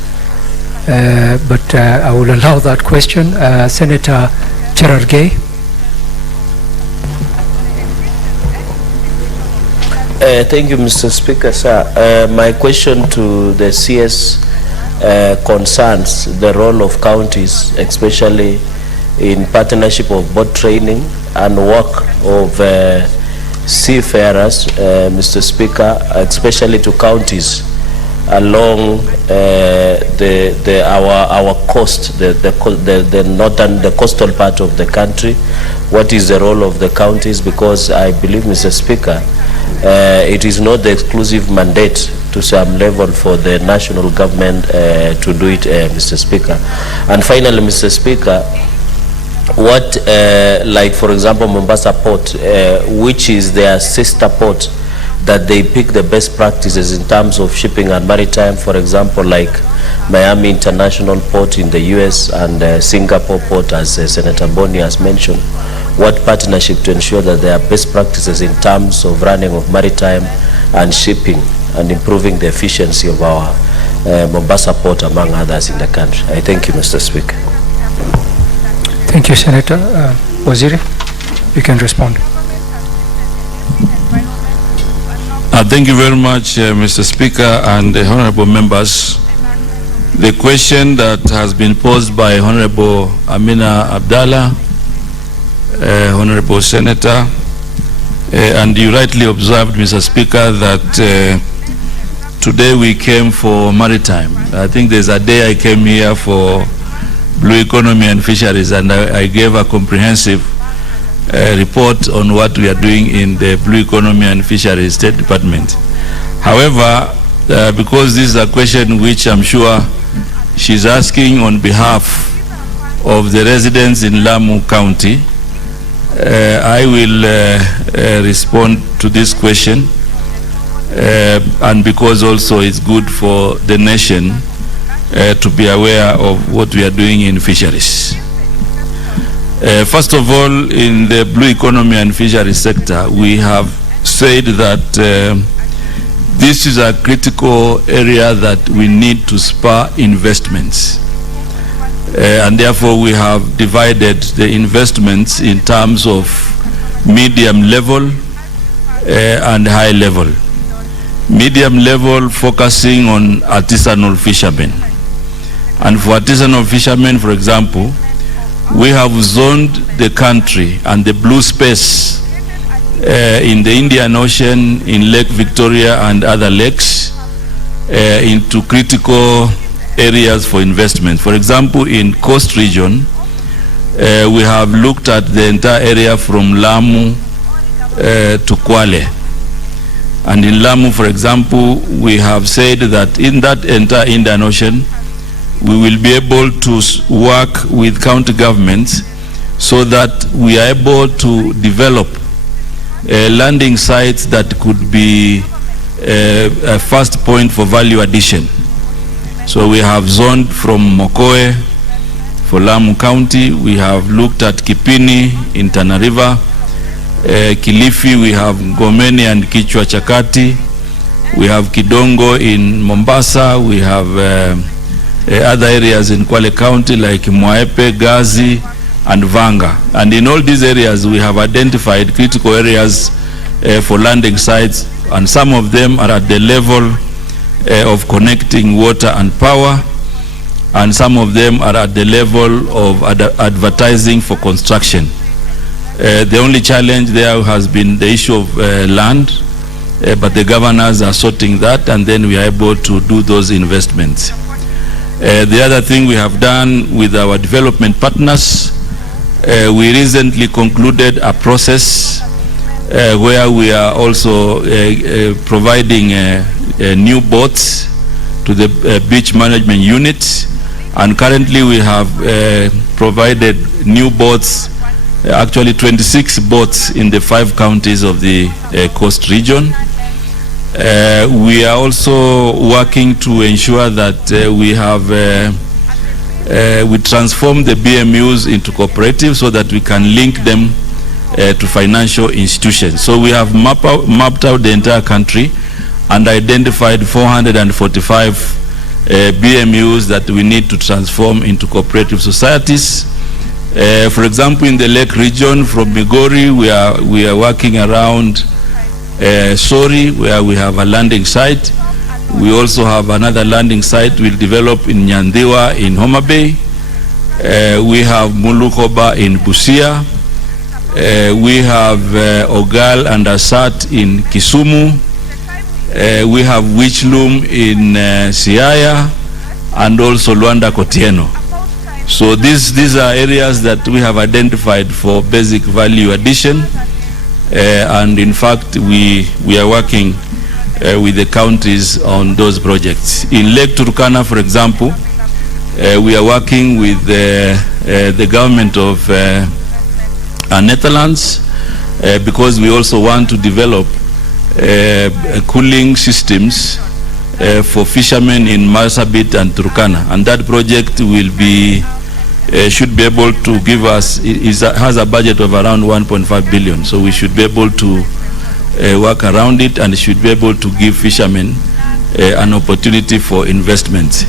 But I will allow that question. Senator Cherargei. Thank you, Mr. Speaker, sir. My question to the CS concerns the role of counties, especially in partnership of boat training and work of seafarers, Mr. Speaker, especially to counties along our coast, the northern, the coastal part of the country. What is the role of the counties? Because I believe, Mr. Speaker, it is not the exclusive mandate to some level for the national government to do it, Mr. Speaker. And finally, Mr. Speaker, what, like for example, Mombasa Port, which is their sister port, that they pick the best practices in terms of shipping and maritime, for example, like Miami International Port in the US and Singapore Port, as Senator Boni has mentioned. What partnership to ensure that there are best practices in terms of running of maritime and shipping and improving the efficiency of our Mombasa Port, among others in the country. I thank you, Mr. Speaker. Thank you, Senator. Waziri, you can respond. Thank you very much, Mr. Speaker and honorable members. The question that has been posed by Honorable Amina Abdallah, Honorable Senator, and you rightly observed, Mr. Speaker, that today we came for maritime. I think there's a day I came here for blue economy and fisheries, and I gave a comprehensive report on what we are doing in the Blue Economy and Fisheries State Department. However, because this is a question which I'm sure she's asking on behalf of the residents in Lamu County, I will respond to this question, and because also it's good for the nation to be aware of what we are doing in fisheries. First of all, in the blue economy and fisheries sector, we have said that this is a critical area that we need to spur investments. And therefore we have divided the investments in terms of medium level and high level. Medium level focusing on artisanal fishermen. And for artisanal fishermen, for example, we have zoned the country and the blue space in the Indian Ocean, in Lake Victoria and other lakes into critical areas for investment. For example, in coast region, we have looked at the entire area from Lamu to Kwale. And in Lamu, for example, we have said that in that entire Indian Ocean, we will be able to work with county governments so that we are able to develop landing sites that could be a first point for value addition. So we have zoned from Mokoe for Lamu County. We have looked at Kipini in Tana River. Kilifi, we have Ngomeni and Kichwa Chakati. We have Kidongo in Mombasa. We have other areas in Kwale County like Mwaepe, Gazi, and Vanga. And in all these areas, we have identified critical areas for landing sites, and some of them are at the level of connecting water and power, and some of them are at the level of advertising for construction. The only challenge there has been the issue of land, but the governors are sorting that, and then we are able to do those investments. The other thing we have done with our development partners, we recently concluded a process where we are also providing new boats to the beach management unit, and currently we have provided new boats, actually 26 boats in the 5 counties of the coast region. We are also working to ensure that we transform the BMUs into cooperatives so that we can link them to financial institutions. So we have mapped out the entire country and identified 445 BMUs that we need to transform into cooperative societies. For example, in the Lake region from Migori, we are working around Sori, where we have a landing site. We also have another landing site we'll develop in Nyandiwa in Homa Bay. We have Mulukoba in Busia. We have Ogal and Asat in Kisumu. We have Wichlum in Siaya, and also Luanda Kotieno. So these are areas that we have identified for basic value addition, and in fact we are working with the counties on those projects. In Lake Turkana, for example, we are working with the government of Netherlands because we also want to develop cooling systems for fishermen in Marsabit and Turkana, and that project will be should be able to give us, has a budget of around 1.5 billion, so we should be able to work around it, and should be able to give fishermen an opportunity for investment.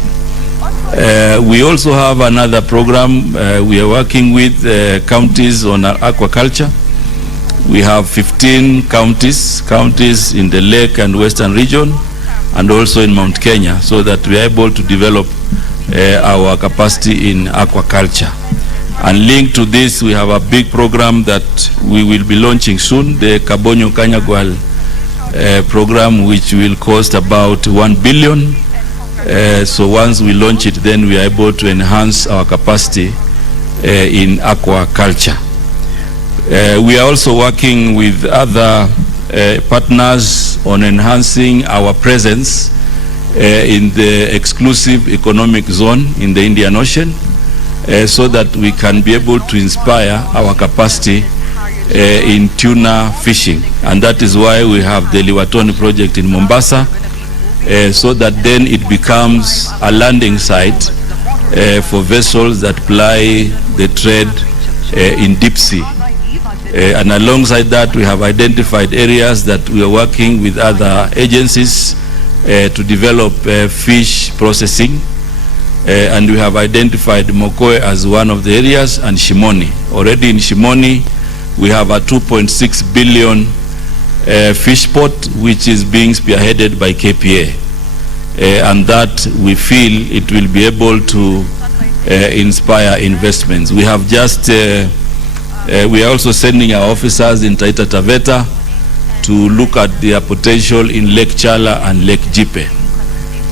We also have another program we are working with counties on aquaculture. We have 15 counties in the Lake and Western region, and also in Mount Kenya, so that we are able to develop our capacity in aquaculture. And linked to this, we have a big program that we will be launching soon, the Kabonyo Kanyagwal program, which will cost about 1 billion. So once we launch it, then we are able to enhance our capacity in aquaculture. We are also working with other partners on enhancing our presence in the exclusive economic zone in the Indian Ocean, so that we can be able to inspire our capacity in tuna fishing. And that is why we have the Liwatoni project in Mombasa, so that then it becomes a landing site for vessels that ply the trade in deep sea. And alongside that, we have identified areas that we are working with other agencies to develop fish processing, and we have identified Mokoe as one of the areas, and Shimoni. Already in Shimoni, we have a 2.6 billion fish pot, which is being spearheaded by KPA, and that we feel it will be able to inspire investments. We have just we are also sending our officers in Taita Taveta to look at their potential in Lake Chala and Lake Jipe.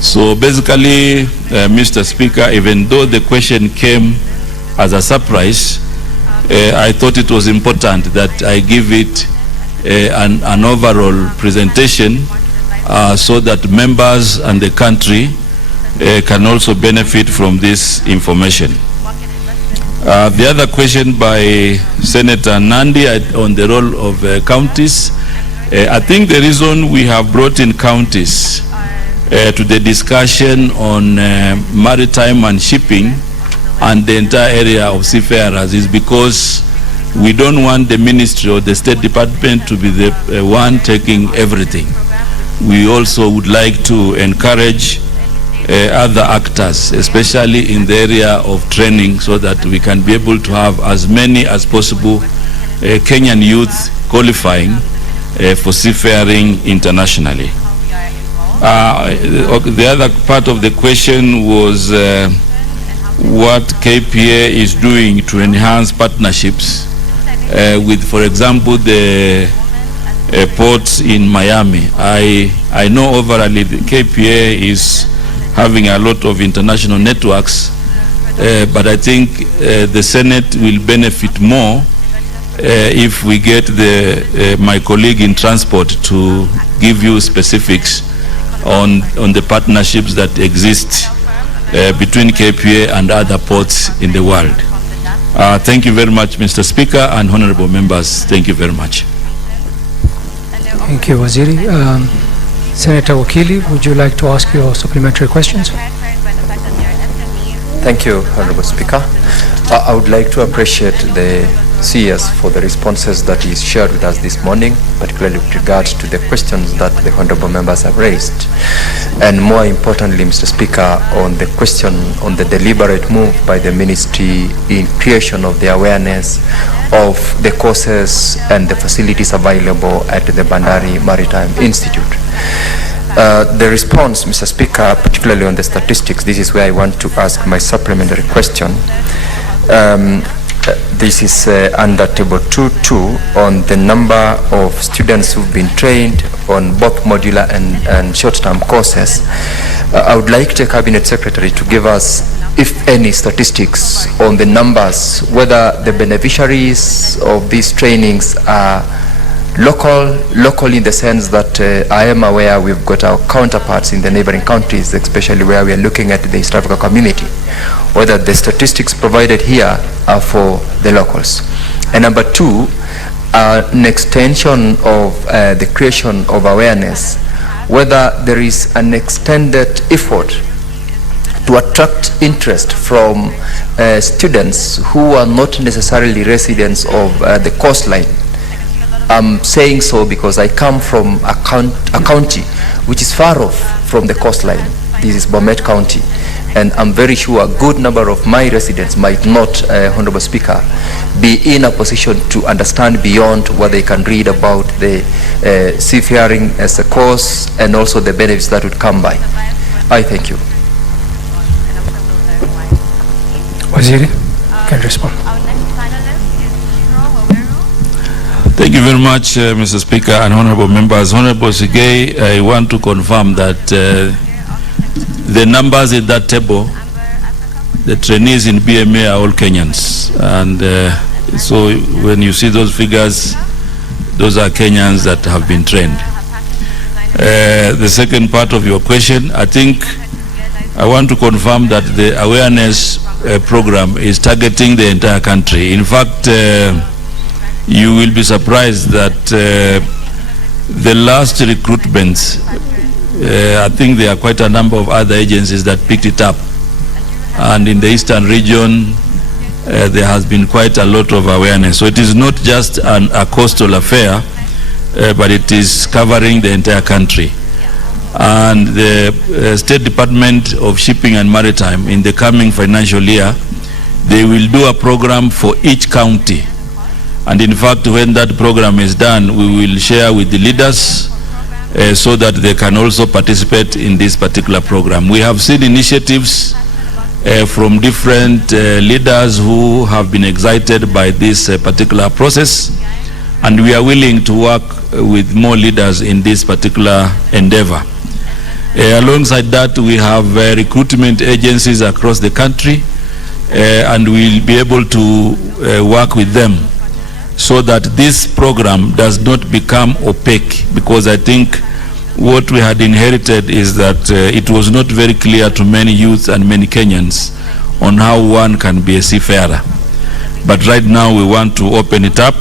So basically, Mr. Speaker, even though the question came as a surprise, I thought it was important that I give it an overall presentation so that members and the country can also benefit from this information. The other question by Senator Nandi on the role of counties, I think the reason we have brought in counties to the discussion on maritime and shipping and the entire area of seafarers is because we don't want the ministry or the State Department to be the one taking everything. We also would like to encourage other actors, especially in the area of training, so that we can be able to have as many as possible Kenyan youth qualifying for seafaring internationally. The other part of the question was what KPA is doing to enhance partnerships with, for example, the ports in Miami. I know overall the KPA is having a lot of international networks, but I think the Senate will benefit more if we get my colleague in transport to give you specifics on the partnerships that exist between KPA and other ports in the world. Thank you very much, Mr. Speaker and honorable members. Thank you very much. Thank you, Waziri. Senator Wakili, would you like to ask your supplementary questions? Thank you, Honorable Speaker. I would like to appreciate the CS for the responses that he shared with us this morning, particularly with regard to the questions that the honorable members have raised. And more importantly, Mr. Speaker, on the question on the deliberate move by the ministry in creation of the awareness of the courses and the facilities available at the Bandari Maritime Institute. The response, Mr. Speaker, particularly on the statistics, this is where I want to ask my supplementary question. This is under table 2.2 on the number of students who've been trained on both modular and short-term courses. I would like the Cabinet Secretary to give us, if any, statistics on the numbers, whether the beneficiaries of these trainings are local in the sense that I am aware we've got our counterparts in the neighboring countries, especially where we are looking at the East Africa community, whether the statistics provided here are for the locals. And number two, an extension of the creation of awareness, whether there is an extended effort to attract interest from students who are not necessarily residents of the coastline. I'm saying so because I come from a county which is far off from the coastline. This is Bomet County, and I'm very sure a good number of my residents might not, Honorable Speaker, be in a position to understand beyond what they can read about the seafaring as a course and also the benefits that would come by. I thank you. Waziri, can respond. Thank you very much, Mr. Speaker and honorable members. Honorable Sigei, I want to confirm that the numbers in that table, the trainees in BMA are all Kenyans. And so when you see those figures, those are Kenyans that have been trained. The second part of your question, I think I want to confirm that the awareness program is targeting the entire country. In fact, you will be surprised that the last recruitments, I think there are quite a number of other agencies that picked it up. And in the eastern region, there has been quite a lot of awareness. So it is not just a coastal affair, but it is covering the entire country. And the State Department of Shipping and Maritime, in the coming financial year, they will do a program for each county. And in fact, when that program is done, we will share with the leaders so that they can also participate in this particular program. We have seen initiatives from different leaders who have been excited by this particular process, and we are willing to work with more leaders in this particular endeavor. Alongside that, we have recruitment agencies across the country, and we'll be able to work with them so that this program does not become opaque, because I think what we had inherited is that it was not very clear to many youth and many Kenyans on how one can be a seafarer. But right now we want to open it up.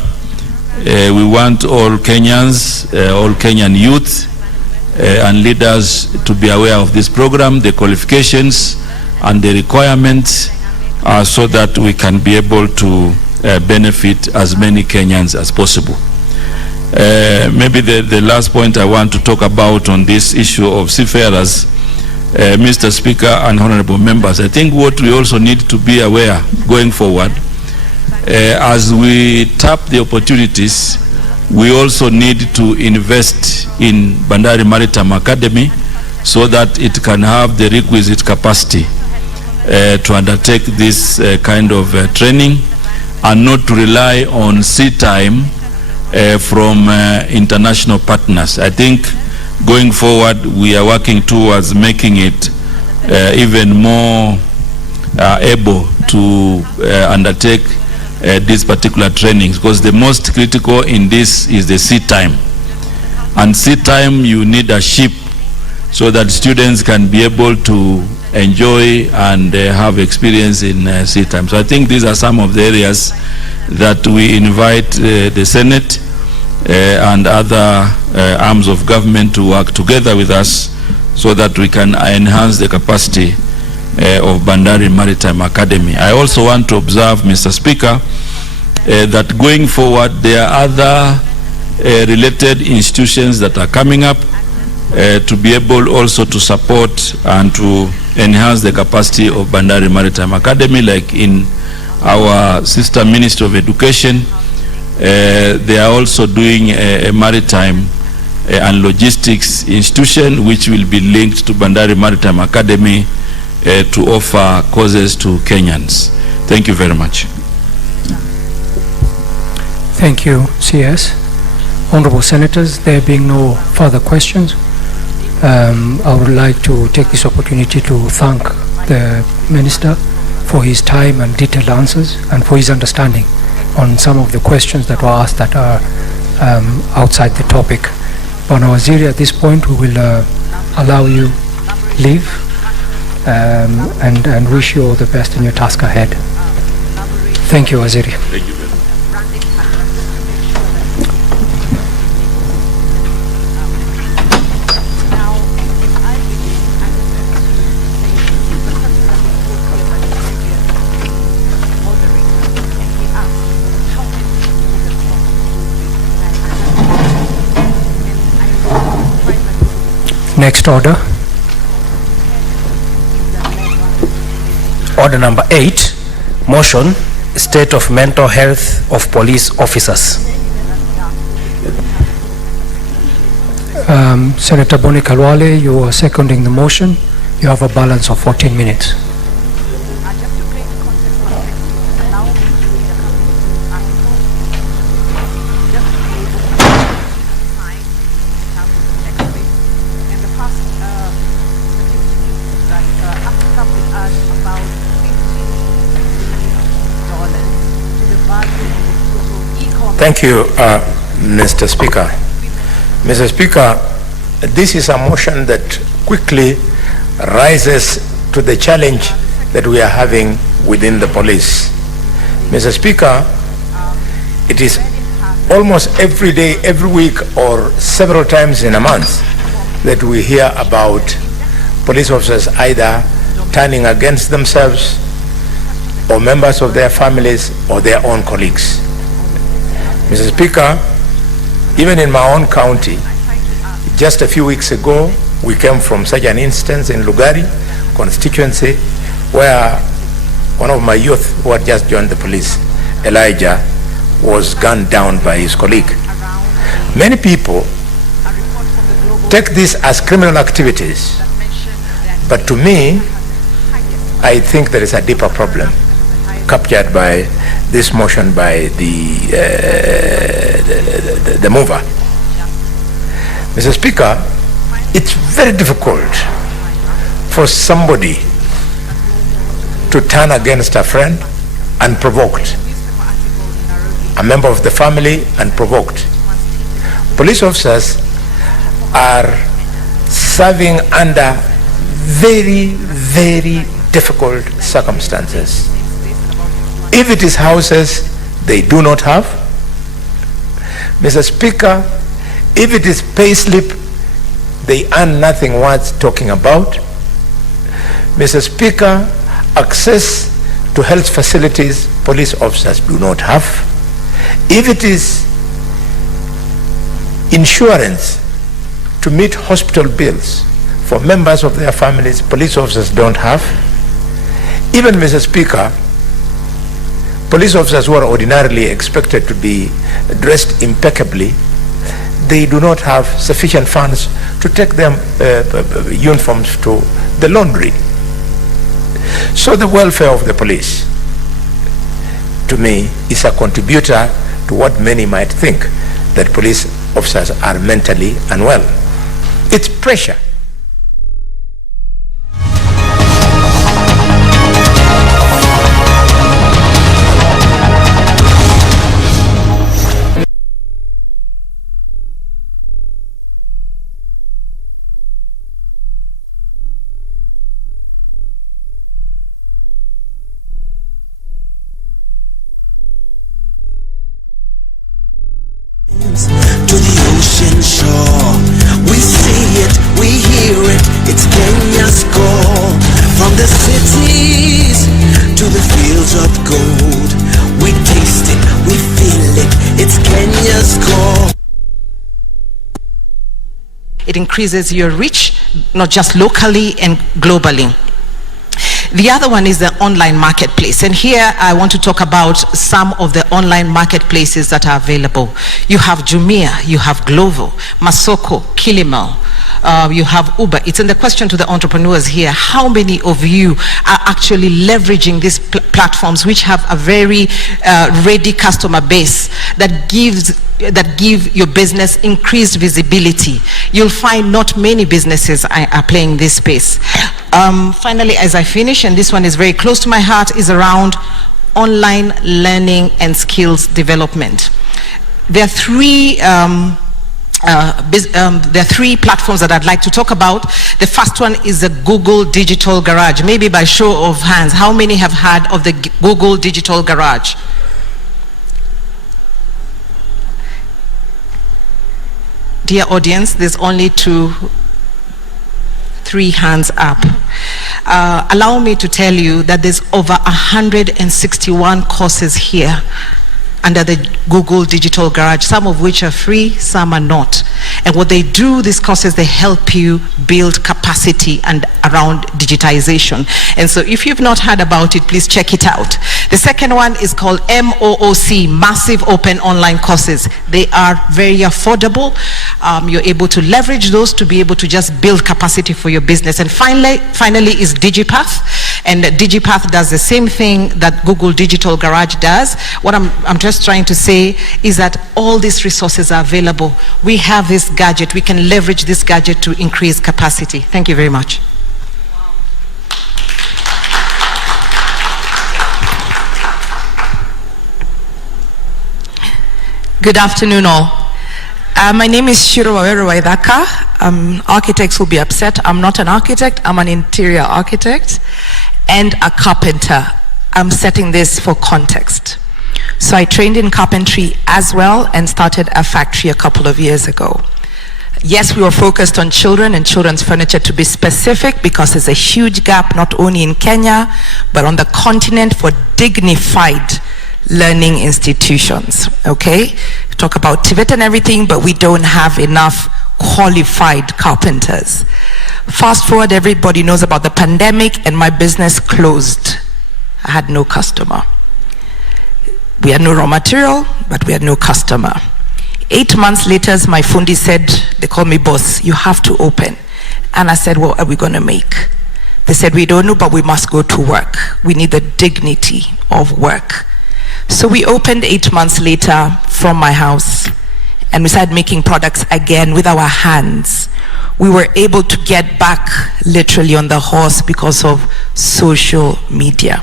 We want all Kenyans, all Kenyan youth and leaders to be aware of this program, the qualifications and the requirements, so that we can be able to benefit as many Kenyans as possible. Maybe the last point I want to talk about on this issue of seafarers, Mr. Speaker and honorable members, I think what we also need to be aware going forward, as we tap the opportunities, we also need to invest in Bandari Maritime Academy so that it can have the requisite capacity to undertake this kind of training, and not to rely on sea time from international partners. I think going forward we are working towards making it even more able to undertake these particular trainings, because the most critical in this is the sea time. And sea time, you need a ship so that students can be able to enjoy and have experience in sea time. So I think these are some of the areas that we invite the Senate and other arms of government to work together with us so that we can enhance the capacity of Bandari Maritime Academy. I also want to observe, Mr. Speaker, that going forward there are other related institutions that are coming up to be able also to support and to enhance the capacity of Bandari Maritime Academy, like in our sister Ministry of Education. They are also doing a maritime and logistics institution which will be linked to Bandari Maritime Academy to offer courses to Kenyans. Thank you very much. Thank you, CS. Honorable Senators, there being no further questions, I would like to take this opportunity to thank the Minister for his time and detailed answers, and for his understanding on some of the questions that were asked that are outside the topic. Bwana Waziri, at this point we will allow you leave and wish you all the best in your task ahead. Thank you, Waziri. Thank you. Next order. Order number 8, motion, state of mental health of police officers. Senator Boni Kalwale, you are seconding the motion. You have a balance of 14 minutes. Thank you, Mr. Speaker. Mr. Speaker, this is a motion that quickly rises to the challenge that we are having within the police. Mr. Speaker, it is almost every day, every week, or several times in a month that we hear about police officers either turning against themselves or members of their families or their own colleagues. Mr. Speaker, even in my own county, just a few weeks ago, we came from such an instance in Lugari constituency where one of my youth who had just joined the police, Elijah, was gunned down by his colleague. Many people take this as criminal activities, but to me, I think there is a deeper problem captured by this motion by the mover. Mr. Speaker, it's very difficult for somebody to turn against a friend unprovoked, a member of the family unprovoked. Police officers are serving under very, very difficult circumstances. If it is houses they do not have, Mr. Speaker, if it is payslip they earn nothing worth talking about. Mr. Speaker, access to health facilities police officers do not have. If it is insurance to meet hospital bills for members of their families, police officers don't have. Even, Mr. Speaker, police officers who are ordinarily expected to be dressed impeccably, they do not have sufficient funds to take their uniforms to the laundry. So the welfare of the police, to me, is a contributor to what many might think, that police officers are mentally unwell. It's pressure. To the ocean shore, we see it, we hear it, it's Kenya's call. From the cities to the fields of gold, we taste it, we feel it, it's Kenya's call. It increases your reach, not just locally and globally. The other one is the online marketplace, and here I want to talk about some of the online marketplaces that are available. You have Jumia, you have Glovo, Masoko, Kilimall, you have Uber. It's in the question to the entrepreneurs here, how many of you are actually leveraging these platforms which have a very ready customer base that give your business increased visibility? You'll find not many businesses are playing this space. Finally, as I finish, and this one is very close to my heart, is around online learning and skills development. There are three platforms that I'd like to talk about. The first one is the Google Digital Garage. Maybe by show of hands, how many have heard of the Google Digital Garage? Dear audience, there's only 3 hands up. Allow me to tell you that there's over 161 courses here under the Google Digital Garage, some of which are free, some are not. And what they do, these courses, they help you build capacity and around digitization. And so if you've not heard about it, please check it out. The second one is called MOOC, Massive Open Online Courses. They are very affordable. You're able to leverage those to be able to just build capacity for your business. And finally is DigiPath. And DigiPath does the same thing that Google Digital Garage does. What I'm just trying to say is that all these resources are available. We have this gadget. We can leverage this gadget to increase capacity. Thank you very much. Good afternoon all. My name is Shiro Waweru Waithaka. Architects will be upset. I'm not an architect. I'm an interior architect and a carpenter. I'm setting this for context. So I trained in carpentry as well and started a factory a couple of years ago. Yes, we were focused on children and children's furniture to be specific, because there's a huge gap not only in Kenya but on the continent for dignified learning institutions. Okay, talk about TVET and everything, but we don't have enough qualified carpenters. Fast forward, everybody knows about the pandemic and my business closed. I had no customer. We had no raw material, but we had no customer. 8 months later, my fundi said, they called me, boss, you have to open. And I said, what are we going to make? They said, we don't know, but we must go to work. We need the dignity of work. So we opened 8 months later from my house, and we started making products again with our hands. We were able to get back literally on the horse because of social media.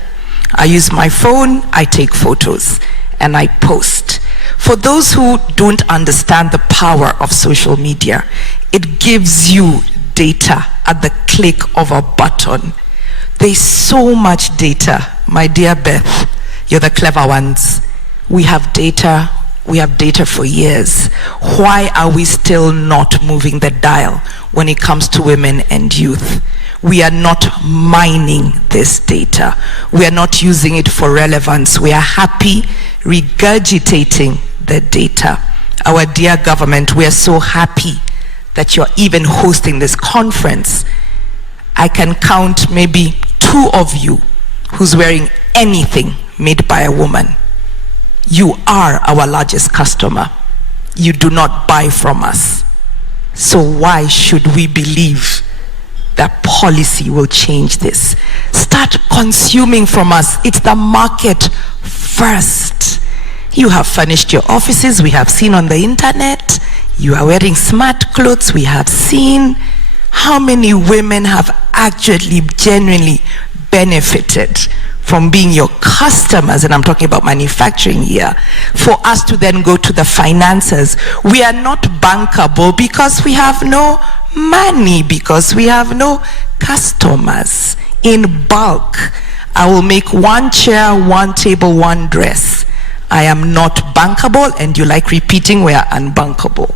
I use my phone, I take photos, and I post. For those who don't understand the power of social media, it gives you data at the click of a button. There's so much data, my dear Beth. You're the clever ones. We have data We have data for years. Why are we still not moving the dial when it comes to women and youth? We are not mining this data. We are not using it for relevance. We are happy regurgitating the data. Our dear government, we are so happy that you're even hosting this conference. I can count maybe 2 of you who's wearing anything made by a woman. You are our largest customer. You do not buy from us. So why should we believe that policy will change this? Start consuming from us. It's the market first. You have furnished your offices, we have seen on the internet. You are wearing smart clothes, we have seen. How many women have actually genuinely benefited from being your customers? And I'm talking about manufacturing here. For us to then go to the finances, we are not bankable because we have no money, because we have no customers. In bulk, I will make 1 chair, 1 table, 1 dress. I am not bankable, and you like repeating we are unbankable.